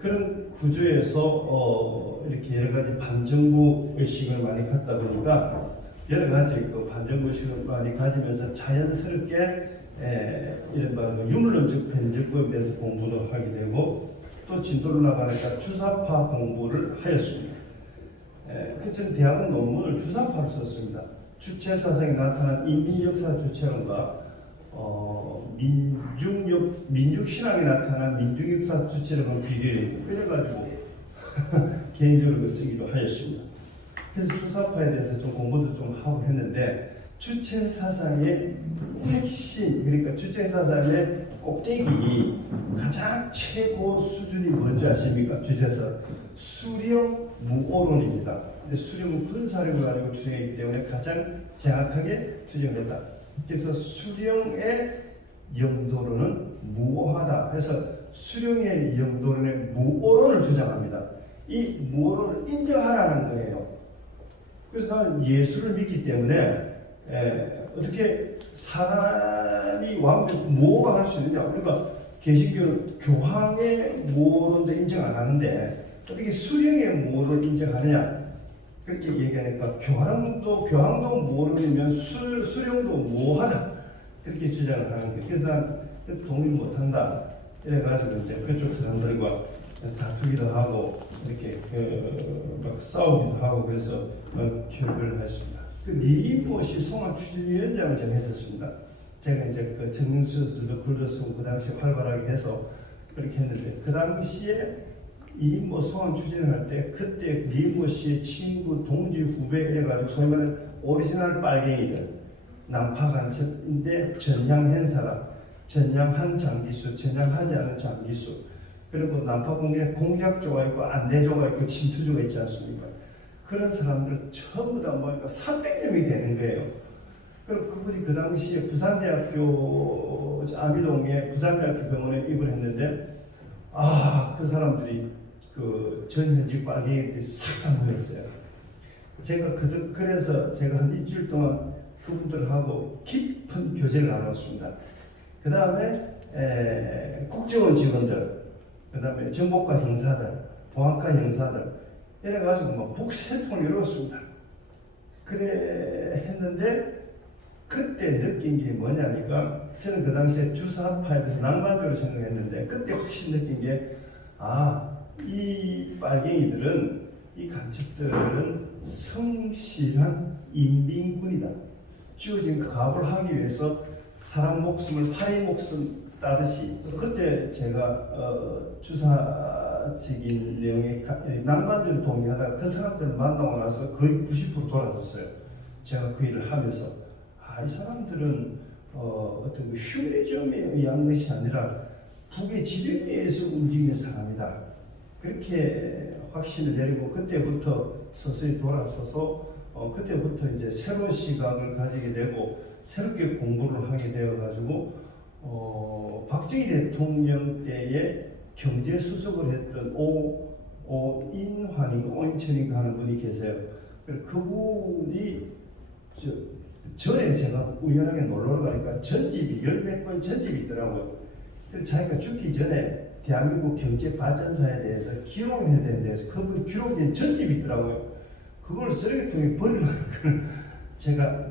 그런 구조에서 이렇게 여러 가지 반정부 의식을 많이 갖다 보니까 여러 가지 그 반정부 의식을 많이 가지면서 자연스럽게 이른바 유물론적 편집법에 대해서 공부도 하게 되고 또 진도를 나가니까 주사파 공부를 하였습니다. 그래서 대학은 논문을 주사파로 썼습니다. 주체 사상에 나타난 인민역사 주체론과 민족신앙에 나타난 민중역사 주체론을 비교해보고 그래가지고 개인적으로 쓰기도 하였습니다. 그래서 주사파에 대해서 좀 공부도 좀 하고 했는데 주체 사상의 핵심 그러니까 주체 사상의 꼭대기 가장 최고 수준이 뭔지 아십니까? 주체사 수령 무오론입니다. 근데 수령은 군사력을 가지고 투쟁하기 때문에 가장 정확하게 투쟁된다. 그래서 수령의 영도론은 무오하다. 그래서 수령의 영도론의 무오론을 주장합니다. 이 무오론을 인정하라는 거예요. 그래서 나는 예수를 믿기 때문에 어떻게 사람이 완벽 무오가 할 수 있느냐? 그러니까 개신교 교황의 무오론도 인정 안 하는데 어떻게 수령의 무오론을 인정하느냐? 그렇게 얘기하니까 교황도 무오론이면 수령도 무오하다. 그렇게 주장을 하는 거예요. 그래서 난 동의 못한다. 이래가지고 이제 그쪽 사람들과 다투기도 하고 이렇게 막 싸우기도 하고 그래서 결별을 했습니다. 그 리포시 송합 추진위원장을 제가 했었습니다. 제가 이제 그 정명수들도 글도 쓰고 그 당시에 활발하게 해서 그렇게 했는데 그 당시에 이인모 송합 추진을 할 때 그때 리모 씨의 친구 동지 후배 이래가지고 소위 말하는 오리지널 빨갱이들 남파 간첩인데 전향한 사람 전향한 장기수 전향하지 않은 장기수 그리고 남파 공작조가 있고 안내조가 있고 침투조가 있지 않습니까? 그런 사람들 전부 다 모이니까 300명이 되는 거예요. 그리고 그분이 그 당시에 부산대학교 아미동에 부산대학교 병원에 입원했는데 그 사람들이 그 전현직 빨갱이들이 싹 다 모였어요. 제가 그래서 제가 한 일주일 동안 그분들하고 깊은 교제를 나눴습니다. 그 다음에 국정원 직원들, 그 다음에 정보과 형사들, 보안과 형사들 이래가지고 막 북새통을 이루었습니다. 그래 했는데 그때 느낀 게 뭐냐니까 저는 그 당시에 주사파에 대해서 낭만적으로 생각했는데 그때 확실히 느낀 게 이 빨갱이들은 이 간첩들은 성실한 인민군이다. 주어진 그 가업을 하기 위해서 사람 목숨을 파리 목숨 따듯이. 그때 제가 주사직인 내용에 낭만주를 동의하다가 그 사람들을 만나고 나서 거의 90% 돌아섰어요. 제가 그 일을 하면서 이 사람들은 어떤 휴머니즘에 의한 것이 아니라 북의 지령에 의해서 움직이는 사람이다. 그렇게 확신을 내리고 그때부터 서서히 돌아서서 그때부터 이제 새로운 시각을 가지게 되고 새롭게 공부를 하게 되어가지고 박정희 대통령 때에 경제수석을 했던 오인환인가 하는 분이 계세요. 그분이 전에 제가 우연하게 놀러 가니까 전집이 열몇 권 전집이 있더라고요. 자기가 죽기 전에 대한민국 경제 발전사에 대해서 기록을 해야 되는 데서 그분 기록에 전집이 있더라고요. 그걸 쓰레기통에 버리려고 그걸 제가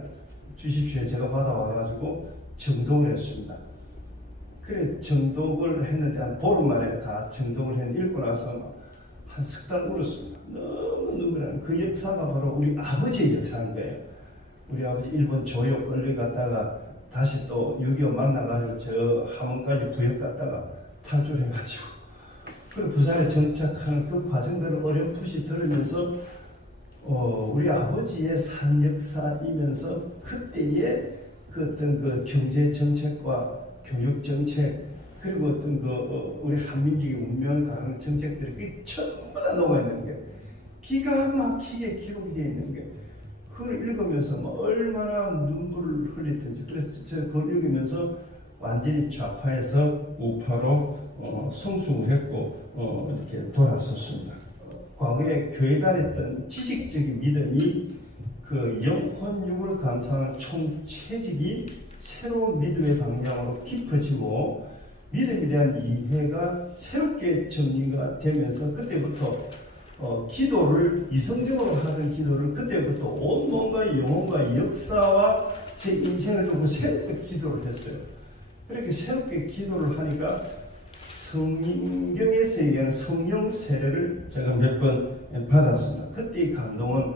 주십시오. 제가 받아와가지고 정독을 했습니다. 그래 정독을 했는데 한 보름 만에 다 정독을 했는데 읽고 나서 한 석 달 울었습니다. 너무 눈물이 나요. 그 역사가 바로 우리 아버지의 역사인 거예요. 우리 아버지 일본 조욕 끌려갔다가 다시 또 6.25 만나가지고 저 함흥까지 부역 갔다가 탈출해가지고 그리고 부산에 정착하는 그 과정들을 어렴풋이 들으면서 우리 아버지의 산 역사이면서 그때의 그 어떤 그 경제 정책과 교육 정책 그리고 어떤 그 우리 한민족의 운명을 가는 정책들이 그게 전부 다 녹아 있는 게 기가 막히게 기록이 되어 있는 게 그걸 읽으면서 뭐 얼마나 눈물을 흘렸든지 그래서 제가 그걸 읽으면서 완전히 좌파에서 우파로 성숙을 했고 이렇게 돌아섰습니다. 과거에 교회 다녔던 지식적인 믿음이 그 영혼육을 감상하는 총체직이 새로운 믿음의 방향으로 깊어지고 믿음에 대한 이해가 새롭게 정리가 되면서 그때부터 기도를 이성적으로 하던 기도를 그때부터 온 몸과 영혼과 역사와 제 인생을 두고 새롭게 기도를 했어요. 그렇게 새롭게 기도를 하니까 성경에서 얘기하는 성령 세례를 제가 몇 번 받았습니다. 그때의 감동은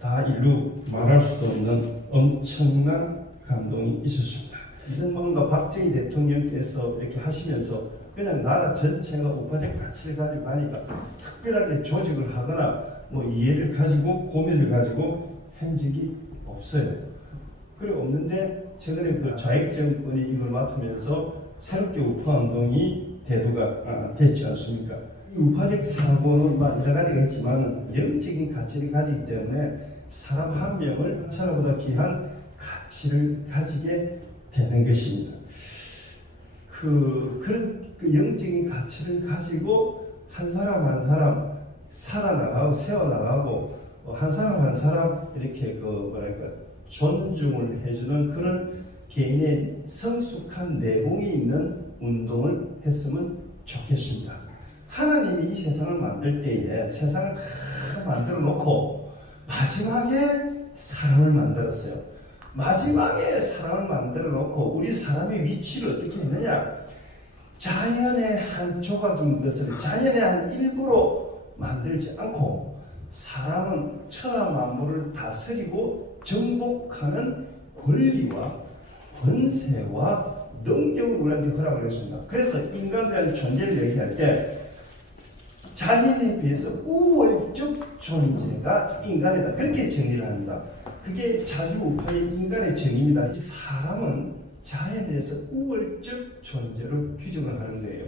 다 일루 말할 수도 없는 엄청난 감동이 있었습니다. 이승만과 박정희 대통령께서 이렇게 하시면서 그냥 나라 전체가 우파적 가치를 가지고 가니까 특별하게 조직을 하거나 뭐 이해를 가지고 고민을 가지고 한 적이 없어요. 그래 없는데 최근에 그 좌익 정권이 이걸 맡으면서 새롭게 우파 운동이 대두가 됐지 않습니까? 이 우파적 사고는 여러 가지가 있지만 영적인 가치를 가지기 때문에 사람 한 명을 천하보다 귀한 가치를 가지게 되는 것입니다. 그런 영적인 가치를 가지고 한 사람 한 사람 살아나가고 세워나가고 한 사람 한 사람 이렇게 존중을 해주는 그런 개인의 성숙한 내공이 있는 운동을 했으면 좋겠습니다. 하나님이 이 세상을 만들 때에 세상을 다 만들어 놓고 마지막에 사람을 만들었어요. 마지막에 사람을 만들어 놓고 우리 사람의 위치를 어떻게 했느냐? 자연의 한 조각인 것을 자연의 한 일부로 만들지 않고 사람은 천하 만물을 다스리고 정복하는 권리와 권세와 능력을 우리한테 허락을 했습니다. 그래서 인간이라는 존재를 얘기할 때 자연에 비해서 우월적 존재가 인간이다. 그렇게 정의를 합니다. 그게 자유우파의 인간의 정의입니다. 사람은 자연에서 우월적 존재로 규정을 하는 거예요.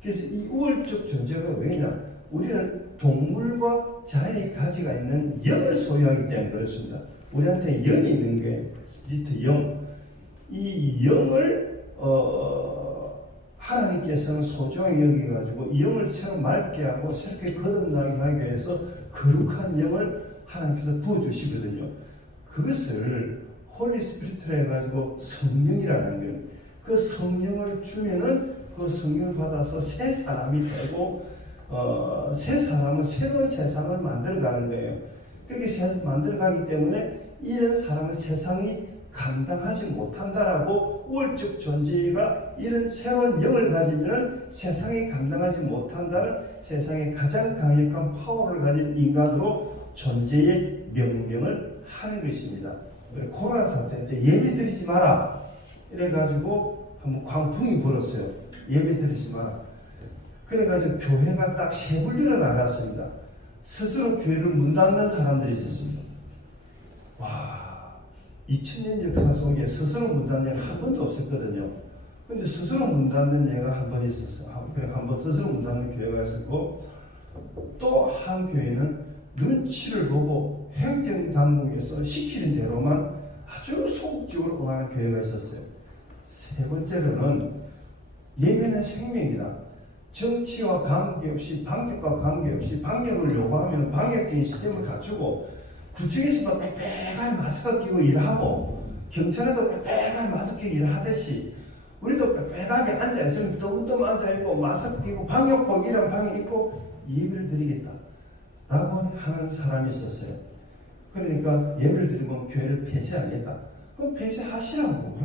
그래서 이 우월적 존재가 왜냐? 우리는 동물과 자연이 가지고 있는 영을 소유하기 때문에 그렇습니다. 우리한테 영이 있는 게 스피리트 영. 이 영을 하나님께서는 소중하게 여기가지고 이 영을 새로 맑게 하고 새롭게 거듭나게 하기 위해서 거룩한 영을 하나님께서 부어주시거든요. 그것을 홀리 스피리트라 해가지고 성령이라는 거예요. 그 성령을 주면은 그 성령을 받아서 새 사람이 되고 새 사람은 새로운 세상을 만들어가는 거예요. 그렇게 만들어가기 때문에 이런 사람은 세상이 감당하지 못한다라고 우월적 존재가 이런 새로운 영을 가지면 세상에 감당하지 못한다는 세상에 가장 강력한 파워를 가진 인간으로 존재의 명명을 하는 것입니다. 코로나 사태 때 예배 드리지 마라 이래가지고 한번 광풍이 불었어요. 예배 드리지 마라. 그래가지고 교회가 딱 세 분리가 나눴습니다. 스스로 교회를 문 닫는 사람들이 있었습니다. 와, 2000년 역사 속에 스스로 문 닫는 예가 한 번도 없었거든요. 근데 스스로 문 닫는 예가 한 번 있었어요. 한 번 스스로 문 닫는 교회가 있었고, 또 한 교회는 눈치를 보고 행정당국에서 시키는 대로만 아주 소극적으로 응하는 교회가 있었어요. 세 번째로는 예배는 생명이다. 정치와 관계없이, 방역과 관계없이 방역을 요구하면 방역적인 시스템을 갖추고, 구청에서도 빽빽한 마스크 끼고 일하고, 경찰에도 빽빽한 마스크 끼고 일하듯이 우리도 빽빽하게 앉아있으면 더욱더 앉아있고 마스크 끼고 방역복 이런 방역 입고 예배를 드리겠다 라고 하는 사람이 있었어요. 그러니까 예배를 드리면 교회를 폐쇄하겠다. 그럼 폐쇄하시라고.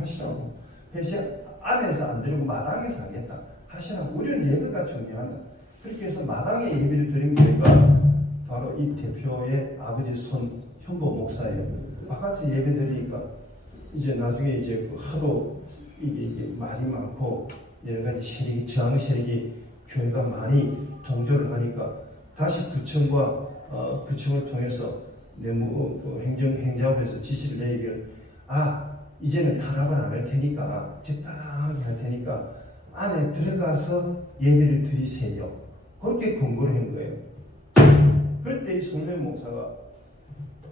폐쇄 안에서 안 드리고 마당에서 하겠다 하시라고. 우리는 예배가 중요하다. 그렇게 해서 마당에 예배를 드린 교회가 바로 이 대표의 아버지 손 현보 목사예요. 바깥에 예배 드리니까 이제 나중에 이제 하도 이게 말이 많고 여러 가지 세력이, 저항 세력이 교회가 많이 동조를 하니까 다시 구청과 구청을 통해서 행정부에서 지시를 내리길, 이제는 탄압을 안 할 테니까 적당하게 할 테니까 안에 들어가서 예배를 드리세요. 그렇게 권고를 한 거예요. 그럴 때 이 손명 목사가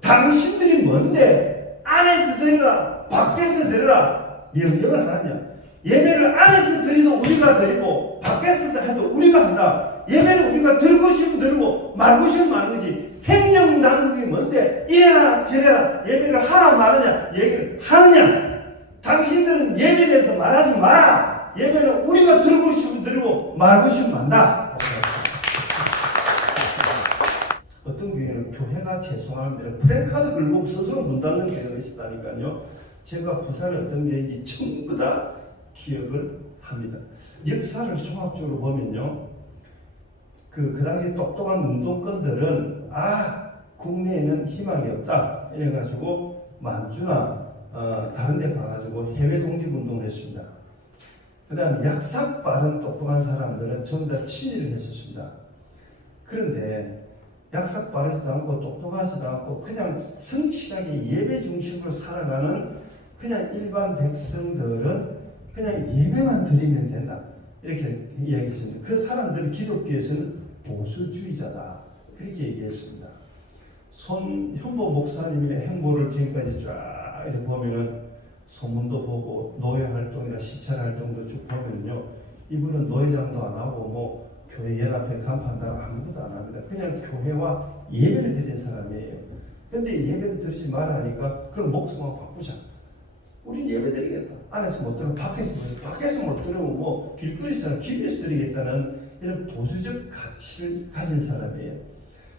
당신들이 뭔데 안에서 드리라 밖에서 드리라 명령을 하느냐. 예배를 안에서 드리도 우리가 드리고 밖에서 해도 우리가 한다. 예배는 우리가 들고 싶으면 들고 말고 싶으면 마는 거지. 행정당국이 뭔데 이래라 저래라 예배를 하라 말하냐 얘기를 하느냐. 당신들은 예배에 대해서 말하지 마라. 예배는 우리가 들고 싶으면 들고 말고 싶으면 만다. 어떤 교회는 교회가 죄송합니다 프랜카드 걸고 스스로 문 닫는 교회가 있었다니까요. 제가 부산에 어떤 교회인지 전부 다 기억을 합니다. 역사를 종합적으로 보면요, 그 당시 똑똑한 운동권들은 국내에는 희망이 없다 이래가지고 만주나 다른 데 가가지고 해외 독립운동을 했습니다. 그 다음 약삭 빠른 똑똑한 사람들은 전부 다 친일을 했었습니다. 그런데 약삭 빠르지도 않고 똑똑하지도 않고 그냥 성실하게 예배 중심으로 살아가는 그냥 일반 백성들은 그냥 예배만 드리면 된다 이렇게 이야기했습니다. 그 사람들은 기독교에서는 보수주의자다 그렇게 얘기했습니다. 손현보 목사님의 행보를 지금까지 쫙 이렇게 보면은 소문도 보고 노예 활동이나 시찰 활동도 쭉 보면요, 이분은 노예장도 안 하고 교회 연합회 간판다고 아무것도 안 합니다. 그냥 교회와 예배를 드리는 사람이에요. 근데 예배를 드리지 말라 하니까 그럼 목숨만 바꾸자. 우린 예배 드리겠다. 안에서 못 들으면 밖에서 못 들으면 길거리에서 길에서 드리겠다는 이런 보수적 가치를 가진 사람이에요.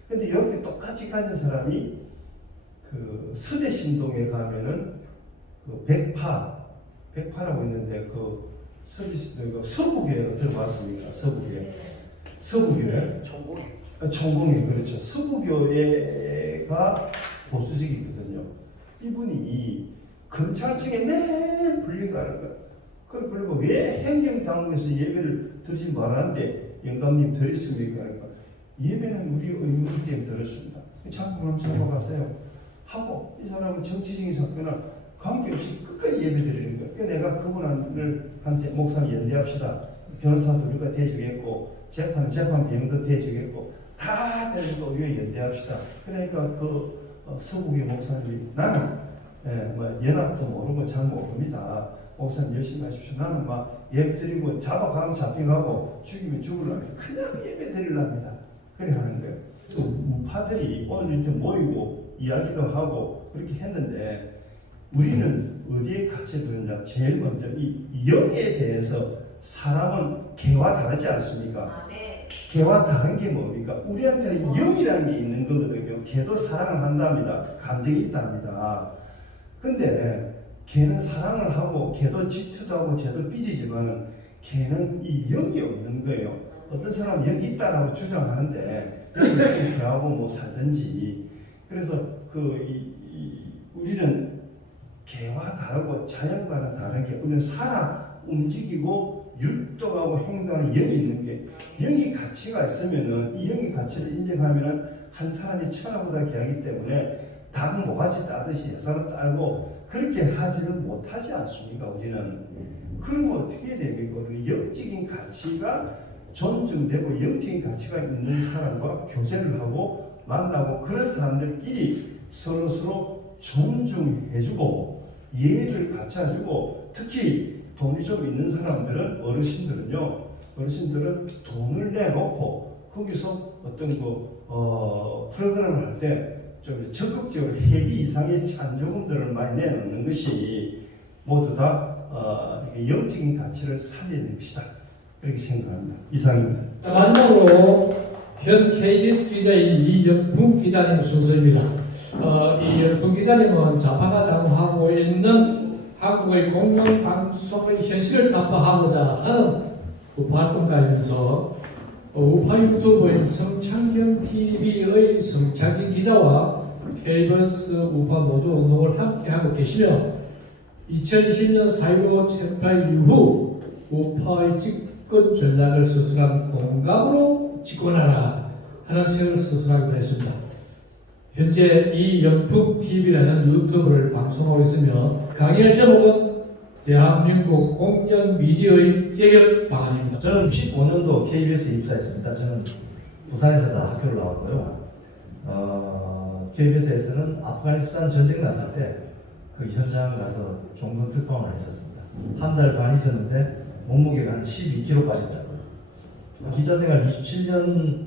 근데 이렇게 똑같이 가진 사람이 그 서대신동에 가면은 그 백파라고 있는데 그 서부교회가 들어봤습니까? 서부교회. 총공회 그렇죠. 서부교회가 보수적이거든요. 이분이 검찰청에 매 불리가는 거야. 그리고 왜 행정당국에서 예배를 드리지 말았는데 영감님 드렸습니까? 그러니까 예배는 우리 의무 때문에 드렸습니다. 자꾸 그럼 생각하세요. 하고 이 사람은 정치적인 사건이나 관계없이 끝까지 예배 드리는 거예요. 그러니까 내가 그분한테 목사님 연대합시다. 변호사도 우리가 대주겠고 재판 비용도 대주겠고 다 대주고 우리가 연대합시다. 그러니까 그 서구의 목사님이 나는 연합도 모르고 잘 모릅니다. 목사님 열심히 하십시오. 나는 예배 드리고 잡아가면 잡혀가고 죽이면 죽으려면 그냥 예배 드리려합니다. 그래 하는 거예요. 우파들이 오늘 이렇게 모이고 이야기도 하고 그렇게 했는데 우리는 어디에 갇혀 들었냐? 제일 먼저 이 영에 대해서 사람은 개와 다르지 않습니까? 개와 다른 게 뭡니까? 우리한테는 영이라는 게 있는 거거든요. 개도 사랑을 한답니다. 감정이 있답니다. 근데 걔는 사랑을 하고 걔도 질투도 하고 쟤도 삐지지만은 걔는 이 영이 없는 거예요. 어떤 사람은 영이 있다라고 주장하는데 대하고 뭐 살든지. 그래서 우리는 개와 다르고 자연과는 다른 게 우리는 살아 움직이고 율동하고 행동하는 영이 있는 게, 영이 가치가 있으면은 이 영의 가치를 인정하면은 한 사람이 천하보다 귀하기 때문에 닭은 모가지 따듯이 해서는 따고 그렇게 하지는 못하지 않습니까? 우리는. 그러면 어떻게 해야 됩니까? 영적인 가치가 존중되고 영적인 가치가 있는 사람과 교제를 하고 만나고 그런 사람들끼리 서로 존중해주고 예의를 갖춰주고, 특히 돈이 좀 있는 사람들은 어르신들은 돈을 내놓고 거기서 어떤 프로그램을 할 때 좀 적극적으로 회비 이상의 찬조금들을 많이 내놓는 것이 모두 다 영적인 가치를 살리는 것이다, 그렇게 생각합니다. 이상입니다. 마지막으로 현 KBS 기자인 이영풍 기자님 순서입니다. 이영풍 기자님은 좌파가 장악하고 있는 한국의 공영방송의 현실을 타파하고자 하는 우파 활동가이면서 우파 유튜버인 성창경TV의 성창경 기자와 KBS 우파 노조 운동을 함께하고 계시며 2020년 4.15 체포 이후 우파의 집권 전략을 수술한 공감으로 집권하라 하는 책을 수술하기도 했습니다. 현재 이 영풍TV라는 유튜브를 방송하고 있으며 강의할 제목은 대한민국 공영 미디어의 개혁 방안입니다. 저는 15년도 KBS에 입사했습니다. 저는 부산에서 다 학교를 나왔고요. KBS에서는 아프가니스탄 전쟁 났을 때 그 현장 가서 종군 특방을 했었습니다. 한 달 반 있었는데 몸무게가 한 12kg 빠지더라고요. 기자생활 27년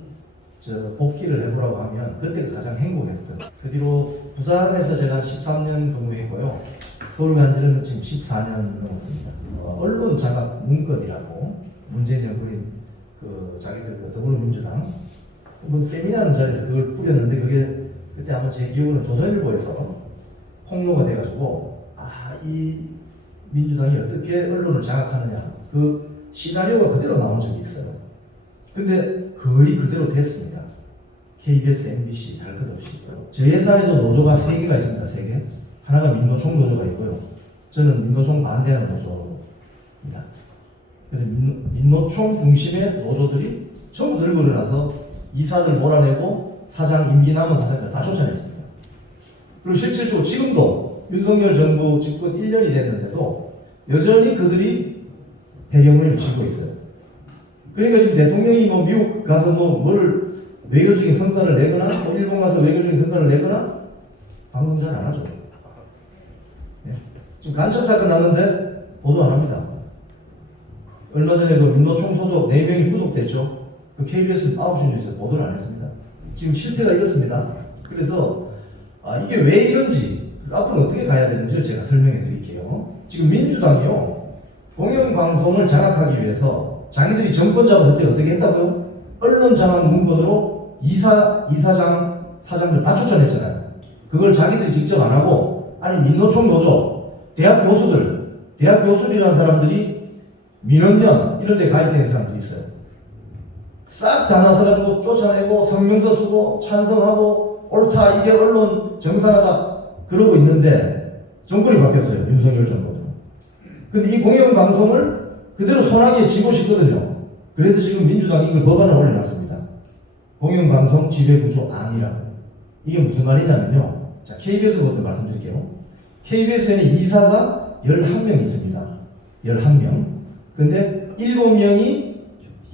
복귀를 해보라고 하면 그때가 가장 행복했어요. 그 뒤로 부산에서 제가 13년 근무했고요. 서울 간 지는 지금 14년 넘었습니다. 언론 장악 문건이라고 문재인 정부인 자기들 더불어민주당 세미나하는 자리에서 그걸 뿌렸는데, 그게 그때 아마 제 기억으로는 조선일보에서 폭로가 돼가지고 이 민주당이 어떻게 언론을 장악하느냐, 그 시나리오가 그대로 나온 적이 있어요. 근데 거의 그대로 됐습니다. KBS, MBC 할 것 없이. 저희 회사에도 노조가 3개가 있습니다. 3개. 하나가 민노총 노조가 있고요. 저는 민노총 반대하는 노조입니다. 그래서 민노총 중심의 노조들이 전부 들고 일어나서 이사들 몰아내고 사장 임기 남은 사장들 다 쫓아냈습니다. 그리고 실질적으로 지금도 윤석열 정부 집권 1년이 됐는데도 여전히 그들이 해경문을 쥐고 있어요. 그러니까 지금 대통령이 미국 가서 뭘 외교적인 성과를 내거나 일본 가서 외교적인 성과를 내거나 방송 잘 안 하죠. 지금 간첩 사건 났는데 보도 안 합니다. 얼마 전에 민노총 소속 4명이 구속됐죠. 그 KBS 9시 뉴스에 보도를 안 했습니다. 지금 실태가 이렇습니다. 그래서 이게 왜 이런지, 앞으로 어떻게 가야 되는지 제가 설명해 드릴게요. 지금 민주당이요, 공영방송을 장악하기 위해서 자기들이 정권 잡았을 때 어떻게 했다고요? 언론 장악 문건으로 사장들 다 쫓아냈잖아요. 그걸 자기들이 직접 안 하고, 민노총 노조, 대학 교수들이라는 사람들이 민원연 이런 데 가입된 사람들이 있어요. 싹 다 나서가지고 쫓아내고 성명서 쓰고 찬성하고 옳다, 이게 언론 정상하다 그러고 있는데 정권이 바뀌었어요. 윤석열 정부는. 근데 이 공영방송을 그대로 손아귀에 쥐고 싶거든요. 그래서 지금 민주당이 이걸 법안을 올려놨습니다. 공영방송 지배구조 안이라고. 이게 무슨 말이냐면요. 자, KBS부터 말씀드릴게요. KBS에는 이사가 11명 있습니다. 11명. 근데 7명이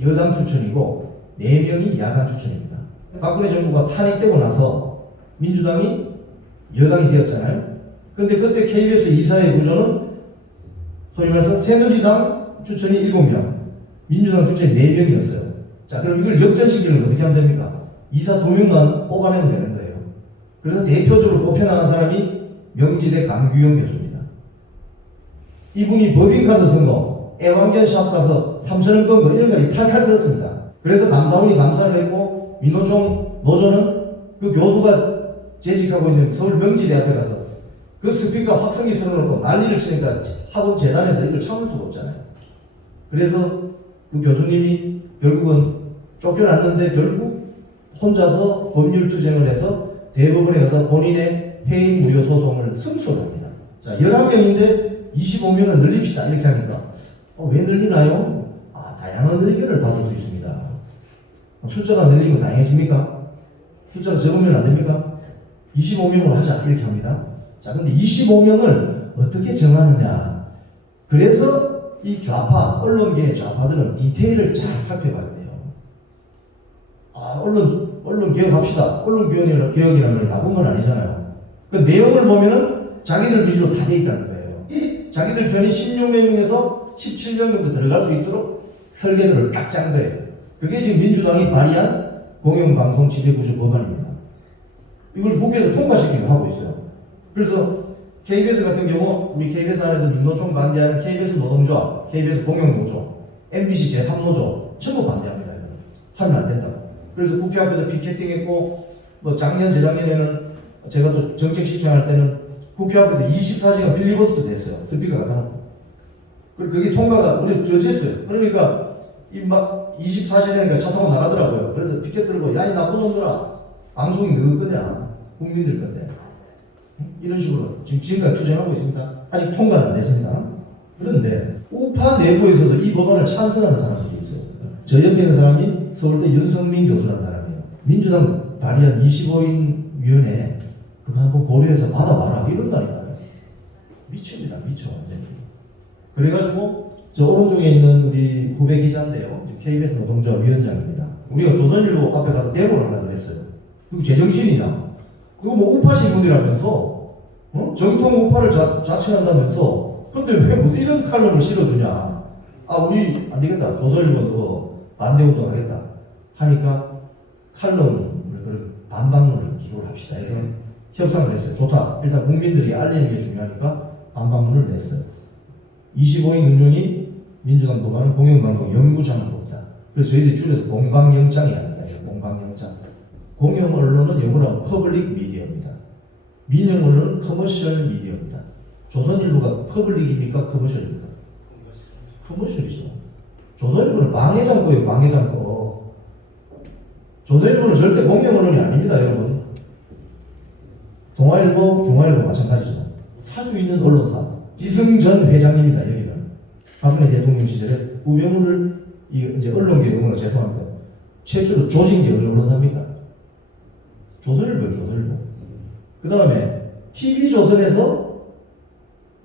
여당 추천이고 4명이 야당 추천입니다. 박근혜 정부가 탄핵되고 나서 민주당이 여당이 되었잖아요. 근데 그때 KBS 이사의 구조는 소위 말해서 새누리당 추천이 7명, 민주당 추천이 4명이었어요. 자, 그럼 이걸 역전시키는 건 어떻게 하면 됩니까? 이사 2명만 뽑아내면 되는 거예요. 그래서 대표적으로 뽑혀나간 사람이 명지대 강규영 교수입니다. 이분이 법인카드 선거, 애완견 샵 가서 3,000원 건 거 이런 거까지 탈탈 들었습니다. 그래서 감사원이 감사를 했고, 민노총 노조는 그 교수가 재직하고 있는 서울 명지대 앞에 가서 그 스피커 확성기 틀어놓고 난리를 치니까 학원 재단에서 이걸 참을 수가 없잖아요. 그래서 그 교수님이 결국은 쫓겨났는데 결국 혼자서 법률 투쟁을 해서 대법원에 가서 본인의 해임 무효 소송을 승소를 합니다. 자, 11명인데 25명은 늘립시다. 이렇게 하니까 왜 늘리나요? 다양한 의견을 받을 수 있습니다. 숫자가 늘리면 다양해집니까? 숫자가 적으면 안 됩니까? 25명으로 하자. 이렇게 합니다. 자, 근데 25명을 어떻게 정하느냐. 그래서 이 좌파, 언론계의 좌파들은 디테일을 잘 살펴봐야 돼요. 언론 개혁합시다. 언론 개혁이라는 걸 나쁜 건 아니잖아요. 그 내용을 보면은 자기들 위주로 다 돼 있다는 거예요. 자기들 편이 16명에서 17명 정도 들어갈 수 있도록 설계도를 딱 짠 거예요. 그게 지금 민주당이 발의한 공영방송 지배구조 법안입니다. 이걸 국회에서 통과시키고 하고 있어요. 그래서 KBS 같은 경우 우리 KBS 안에서 민노총 반대하는 KBS 노동조합, KBS 공영노조, MBC 제3노조 전부 반대합니다. 이거는. 하면 안 된다고. 그래서 국회 앞에서 피켓팅했고 뭐 작년 재작년에는 제가 또 정책 신청할 때는 국회 앞에서 24시간 필리버스터 됐어요. 스피커 갖다 놓고. 그리고 그게 통과가 우리 저지했어요. 그러니까 이 막 24시간 되니까 차 타고 나가더라고요. 그래서 피켓 들고 야 이 나쁜 놈들아 방송이 누구 거냐 국민들 건데 이런 식으로 지금까지 투쟁하고 있습니다. 아직 통과는 안 됐습니다. 그런데 우파 내부에서도 이 법안을 찬성하는 사람들이 있어요. 저 옆에 있는 사람이 서울대 윤성민 교수라는 사람이에요. 민주당 발의한 25인 위원회 그거 한번 고려해서 받아봐라 이런다니까요. 미칩니다. 미쳐 완전히. 그래가지고 저 오른쪽에 있는 우리 후배 기자인데요. KBS 노동조합 위원장입니다. 우리가 조선일보 앞에 가서 데모를 하려고 그랬어요. 그리고 제정신이냐? 그거 뭐 우파 신문이라면서 정통 우파를 자칭한다면서 근데 왜 뭐 이런 칼럼을 실어주냐? 우리 안 되겠다. 조선일보도 반대운동 하겠다. 하니까 칼럼을 반박문을 기록을 합시다 해서 협상을 했어요. 좋다. 일단 국민들이 알리는 게 중요하니까 반박문을 냈어요. 25인 운용이 민주당 법안은 공영방송 연구장법이다. 그래서 저희들이 줄여서 공방영장이 아니다. 공방영장. 공영언론은 영어로 퍼블릭 미디어입니다. 민영언론은 커머셜 미디어입니다. 조선일보가 퍼블릭입니까? 커머셜입니까? 커머셜이죠. 조선일보는 방해장고예요. 방해장고. 조선일보는 절대 공영언론이 아닙니다. 여러분. 동아일보, 중앙일보 마찬가지죠. 사주 있는 언론사. 기승전 회장입니다. 여기는. 박근혜 대통령 시절에 우병우를 이제 언론계 용어로 죄송합니다. 최초로 조진 게 어느 언론사입니까? 조선일보요. 조선일보. 그 다음에 TV조선에서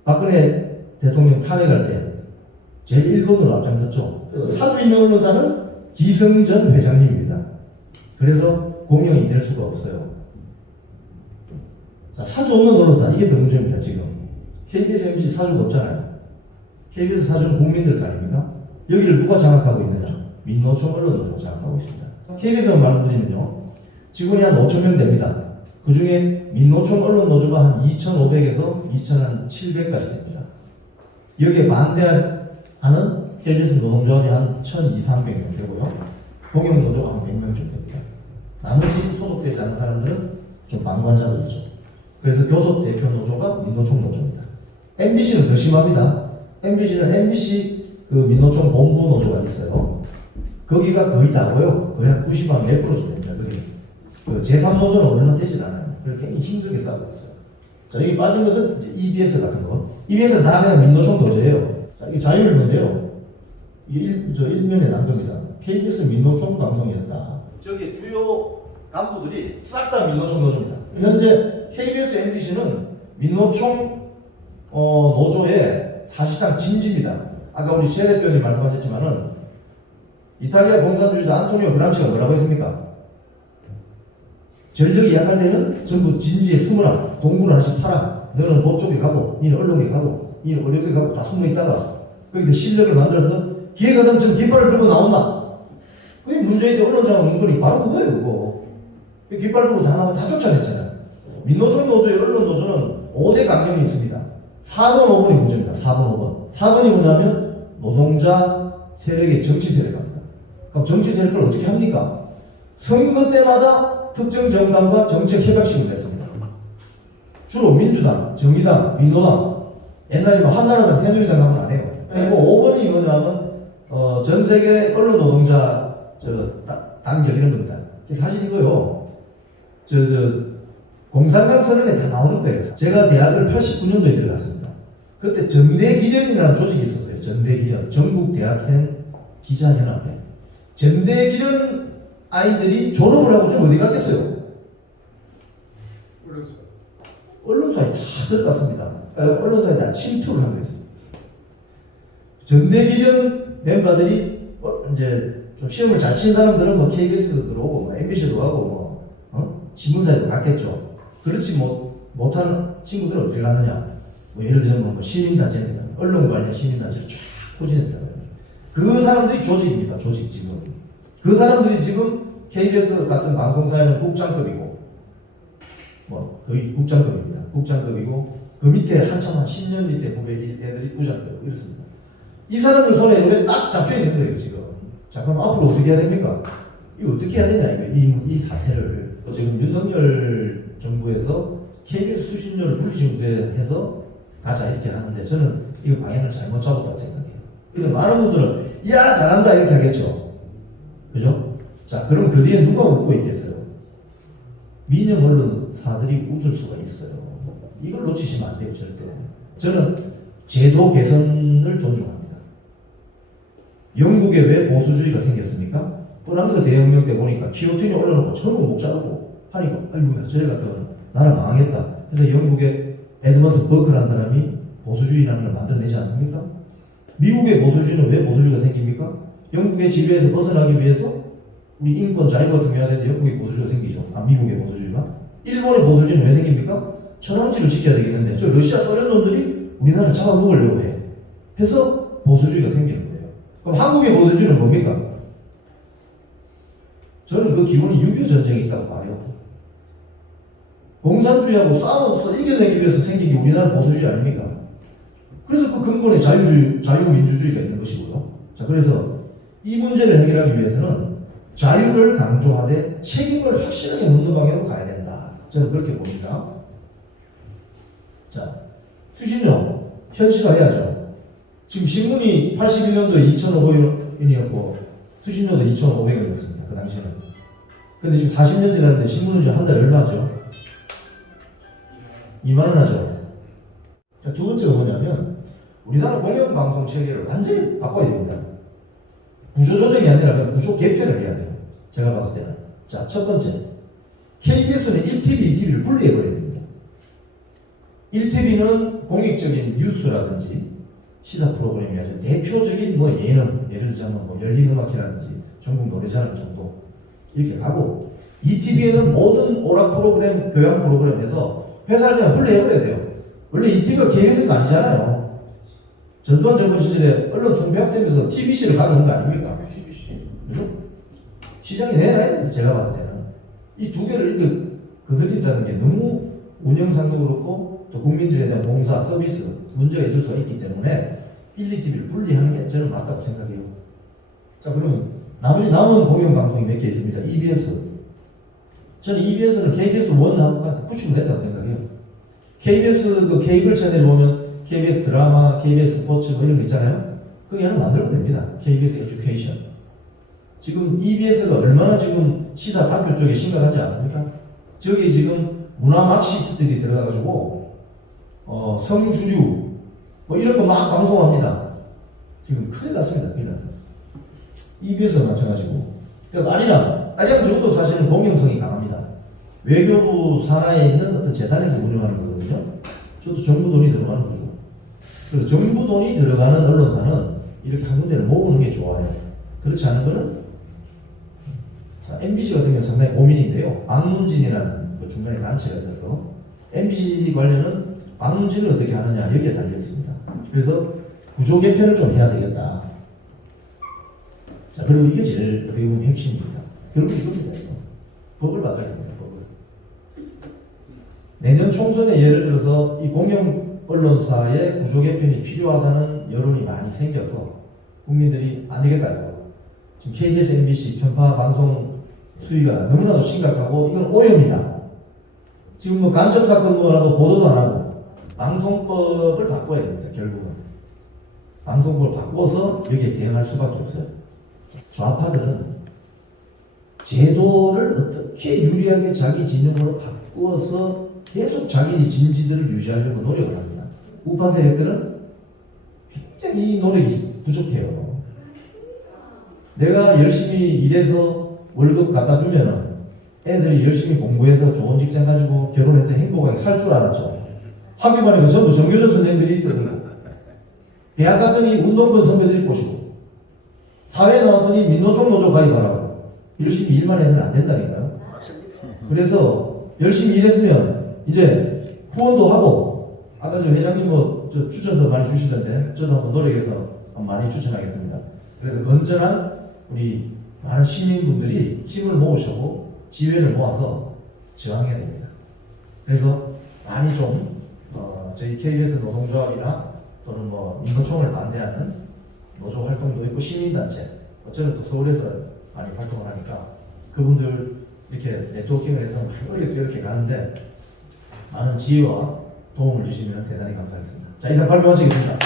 박근혜 대통령 탄핵할 때 제일 1번으로 앞장섰죠. 사주 있는 언론사는 기승전 회장님입니다. 그래서 공영이 될 수가 없어요. 자, 사주 없는 언론사 이게 더 문제입니다. 지금 KBS, MBC 사주가 없잖아요. KBS 사주는 국민들 거 아닙니까? 여기를 누가 장악하고 있느냐? 민노총 언론으로 장악하고 있습니다. KBS만 말씀드리면요, 직원이 한 5,000명 됩니다. 그 중에 민노총 언론 노조가 한 2,500에서 2,700까지 됩니다. 여기에 반대하는 KBS 노동조합이 한 1,200~1,300명 되고요. 공영노조가 한 100명 정도 됩니다. 나머지 소속되지 않은 사람들은 좀 방관자들이죠. 그래서 교섭 대표 노조가 민노총 노조입니다. MBC는 더 심합니다. MBC는 MBC 그 민노총 본부 노조가 있어요. 거기가 거의 다고요. 거의 한 90만 몇 프로 됩니다. 거기 그 제3노조는 얼마 되질 않아요. 그래서 굉장히 힘들게 싸우고 있어요. 자, 여기 빠진 것은 이제 EBS 같은 거. EBS는 다 그냥 민노총 노조예요. 자, 이게 자유일보인데요. 이게 일면에 난 겁니다. KBS 민노총 방송이었다. 저기 주요 간부들이 싹 다 민노총 노조입니다. 현재 KBS, MBC는 민노총 노조의 사실상 진지입니다. 아까 우리 최 대표님 말씀하셨지만은 이탈리아 공산주의자 안토니오 그람시가 뭐라고 했습니까? 전력이 약할 때는 전부 진지에 숨으라. 동굴을 하나씩 파라. 너는 법조계 가고, 니는 언론계 가고, 니는 의료계 가고 다 숨어 있다가 거기서 실력을 만들어서 기회가 되면 좀 깃발을 들고 나온다. 그게 문재인 때 언론장관 은근히 바로 그거예요, 그거. 깃발 들고 다 나가 다 쫓아냈잖아요. 민노총 노조의 언론 노조는 5대 강령이 있습니다. 4번, 5번이 문제입니다. 4번, 5번. 4번이 뭐냐면 노동자 세력의 정치 세력입니다. 그럼 정치 세력을 어떻게 합니까? 선거 때마다 특정 정당과 정책 협약식을 냈습니다. 주로 민주당, 정의당, 민노당, 옛날에 뭐 한나라당, 새누리당 하면 안 해요. 그리고 5번이 뭐냐면 전 세계 언론 노동자 단결 이런 겁니다. 사실 이거요. 공산당 선언에 다 나오는 거예요. 제가 대학을 89년도에 들어갔습니다. 그때 전대기련이라는 조직이 있었어요. 전대기련, 전국 대학생 기자연합회. 전대기련 아이들이 졸업을 하고 좀 어디 갔겠어요? 언론사에 다 들어갔습니다. 언론사에 다 침투를 한 거죠. 전대기련 멤버들이 이제 좀 시험을 잘 친 사람들은 뭐 KBS도 들어오고 뭐 MBC도 하고 뭐 신문사에도 갔겠죠. 그렇지 못하는 친구들은 어디 갔느냐? 뭐 예를 들면 뭐 시민단체입니다. 언론 관련 시민단체를 쫙 포진했더라고요. 그 사람들이 조직입니다. 조직 지금. 그 사람들이 지금 KBS 같은 방송사에는 국장급이고 뭐 거의 국장급입니다. 국장급이고 그 밑에 한참 한 10년 밑에 후배 애들이 부장급 이렇습니다. 이 사람들 손에 이게 딱 잡혀 있는 거예요 지금. 자 그럼 앞으로 어떻게 해야 됩니까? 이거 어떻게 해야 되냐 이 사태를. 지금 윤석열 정부에서 KBS 수신료를 분리징수해서 가자 이렇게 하는데 저는 이거 방향을 잘못 잡았다고 생각해요. 그러니까 많은 분들은 야 잘한다 이렇게 하겠죠. 그죠? 자 그럼 그 뒤에 누가 웃고 있겠어요? 민영 언론사들이 웃을 수가 있어요. 이걸 놓치시면 안 돼요 절대. 저는 제도 개선을 존중합니다. 영국에 왜 보수주의가 생겼습니까? 프랑스 대혁명 때 보니까 기요틴이 올려놓고 전부 못 자르고 하니까 아이고 저희 같은 나라 망하겠다. 그래서 영국의 에드먼드 버크라는 사람이 보수주의라는 걸 만들어내지 않습니까? 미국의 보수주의는 왜 보수주의가 생깁니까? 영국의 지배에서 벗어나기 위해서 우리 인권 자유가 중요하다는데 영국의 보수주의가 생기죠. 미국의 보수주의가. 일본의 보수주의는 왜 생깁니까? 천황지를 지켜야 되겠는데 저 러시아 소련 놈들이 우리나라를 잡아먹으려고 해. 해서 보수주의가 생기는 거예요. 그럼 한국의 보수주의는 뭡니까? 저는 그 기본이 6.25 전쟁이 있다고 봐요. 공산주의하고 싸워서 이겨내기 위해서 생긴 게 우리나라 보수주의 아닙니까? 그래서 그 근본에 자유민주주의가 있는 것이고요. 자, 그래서 이 문제를 해결하기 위해서는 자유를 강조하되 책임을 확실하게 묻는 방향으로 가야 된다. 저는 그렇게 봅니다. 자, 수신료 현실화해야죠. 지금 신문이 81년도에 2,500원이었고 수신료도 2,500원이었습니다. 그 당시에는. 근데 지금 40년 지났는데 신문은 지금 한 달에 얼마죠? 2만원 하죠. 자, 두 번째가 뭐냐면 우리나라 공영방송 체계를 완전히 바꿔야 됩니다. 구조조정이 아니라 그냥 구조 개편을 해야 돼요. 제가 봤을 때는. 자, 첫 번째. KBS는 1TV, 2TV를 분리해버려야 됩니다. 1TV는 공익적인 뉴스라든지 시사 프로그램이 아니라 대표적인 뭐 예능, 예를 들자면 뭐 열린 음악이라든지 전국 노래자랑 정도 이렇게 가고 2TV에는 모든 오락 프로그램, 교양 프로그램에서 회사를 그냥 분리해버려야 돼요. 원래 2TV가 KBS가 아니잖아요. 전두환 정부 시절에 언론 통폐합되면서 TBC를 가져온 거 아닙니까? 그죠? 시장에 내놔야 됩니다. 제가 봤을 때는. 이 두 개를 이렇게 거들린다는 게 너무 운영상도 그렇고 또 국민들에 대한 봉사, 서비스 문제가 있을 수가 있기 때문에 1, 2TV를 분리하는 게 저는 맞다고 생각해요. 자, 그러면 나머지 남은 공영방송이 몇 개 있습니다. EBS. 저는 EBS는 KBS 1하고 같이 붙이면 된다고 생각해요. KBS 그 케이블 채널 보면 KBS 드라마, KBS 스포츠 뭐 이런 거 있잖아요. 그게 하나 만들면 됩니다. KBS 에듀케이션. 지금 EBS가 얼마나 지금 시사 다큐 쪽에 심각하지 않습니까? 저기 지금 문화 막시스트들이 들어가가지고 성주류 뭐 이런 거 막 방송합니다. 지금 큰일 났습니다. 큰일 났어요. EBS가 마찬가지고. 그러니까 아리랑 적어도 사실은 공영성이 강합니다. 외교부 산하에 있는 어떤 재단에서 운영하는 거거든요. 저도 정부 돈이 들어가는 거죠. 그래서 정부 돈이 들어가는 언론사는 이렇게 한 군데를 모으는 게 좋아요. 그렇지 않은 거는 자, MBC 같은 경우는 상당히 고민인데요. 박문진이라는 그 중간에 단체가 있어서 MBC 관련은 박문진을 어떻게 하느냐 여기에 달려 있습니다. 그래서 구조 개편을 좀 해야 되겠다. 자, 그리고 이게 제일 어떻게 보면 핵심입니다. 결국 이겁니다. 이거. 법을 바꿔야 됩니다. 법을. 내년 총선에 예를 들어서 이 공영 언론사의 구조 개편이 필요하다는 여론이 많이 생겨서 국민들이 안 되겠다 이거. 지금 KBS, MBC 편파 방송 수위가 너무나도 심각하고 이건 오염이다. 지금 뭐 간첩 사건 뭐라도 보도도 안 하고 방송법을 바꿔야 됩니다. 결국은 방송법을 바꿔서 여기에 대응할 수밖에 없어요. 좌파들은 제도를 어떻게 유리하게 자기 진영으로 바꾸어서 계속 자기 진지들을 유지하려고 노력을 합니다. 우파 세력들은 굉장히 이 노력이 부족해요. 내가 열심히 일해서 월급 갖다 주면은 애들이 열심히 공부해서 좋은 직장 가지고 결혼해서 행복하게 살 줄 알았죠. 학교 가니까 전부 정교조 선생님들이 있거든요. 대학 갔더니 운동권 선배들이 꼬시고, 사회 나왔더니 민노총 노조 가입하라고. 열심히 일만 해서는 안 된다니까요. 그래서 열심히 일했으면 이제 후원도 하고, 아까 저 회장님 저 추천서 많이 주시던데 저도 한번 노력해서 많이 추천하겠습니다. 그래서 건전한 우리 많은 시민분들이 힘을 모으시고 지혜를 모아서 저항해야 됩니다. 그래서 많이 좀 저희 KBS 노동조합이나 또는 뭐 민노총을 반대하는 노조 활동도 있고 시민단체, 어쩌면 또 서울에서 많이 활동을 하니까 그분들 이렇게 네트워킹을 해서 이렇게 가는데 많은 지혜와 도움을 주시면 대단히 감사하겠습니다. 자, 이상 발표 마치겠습니다.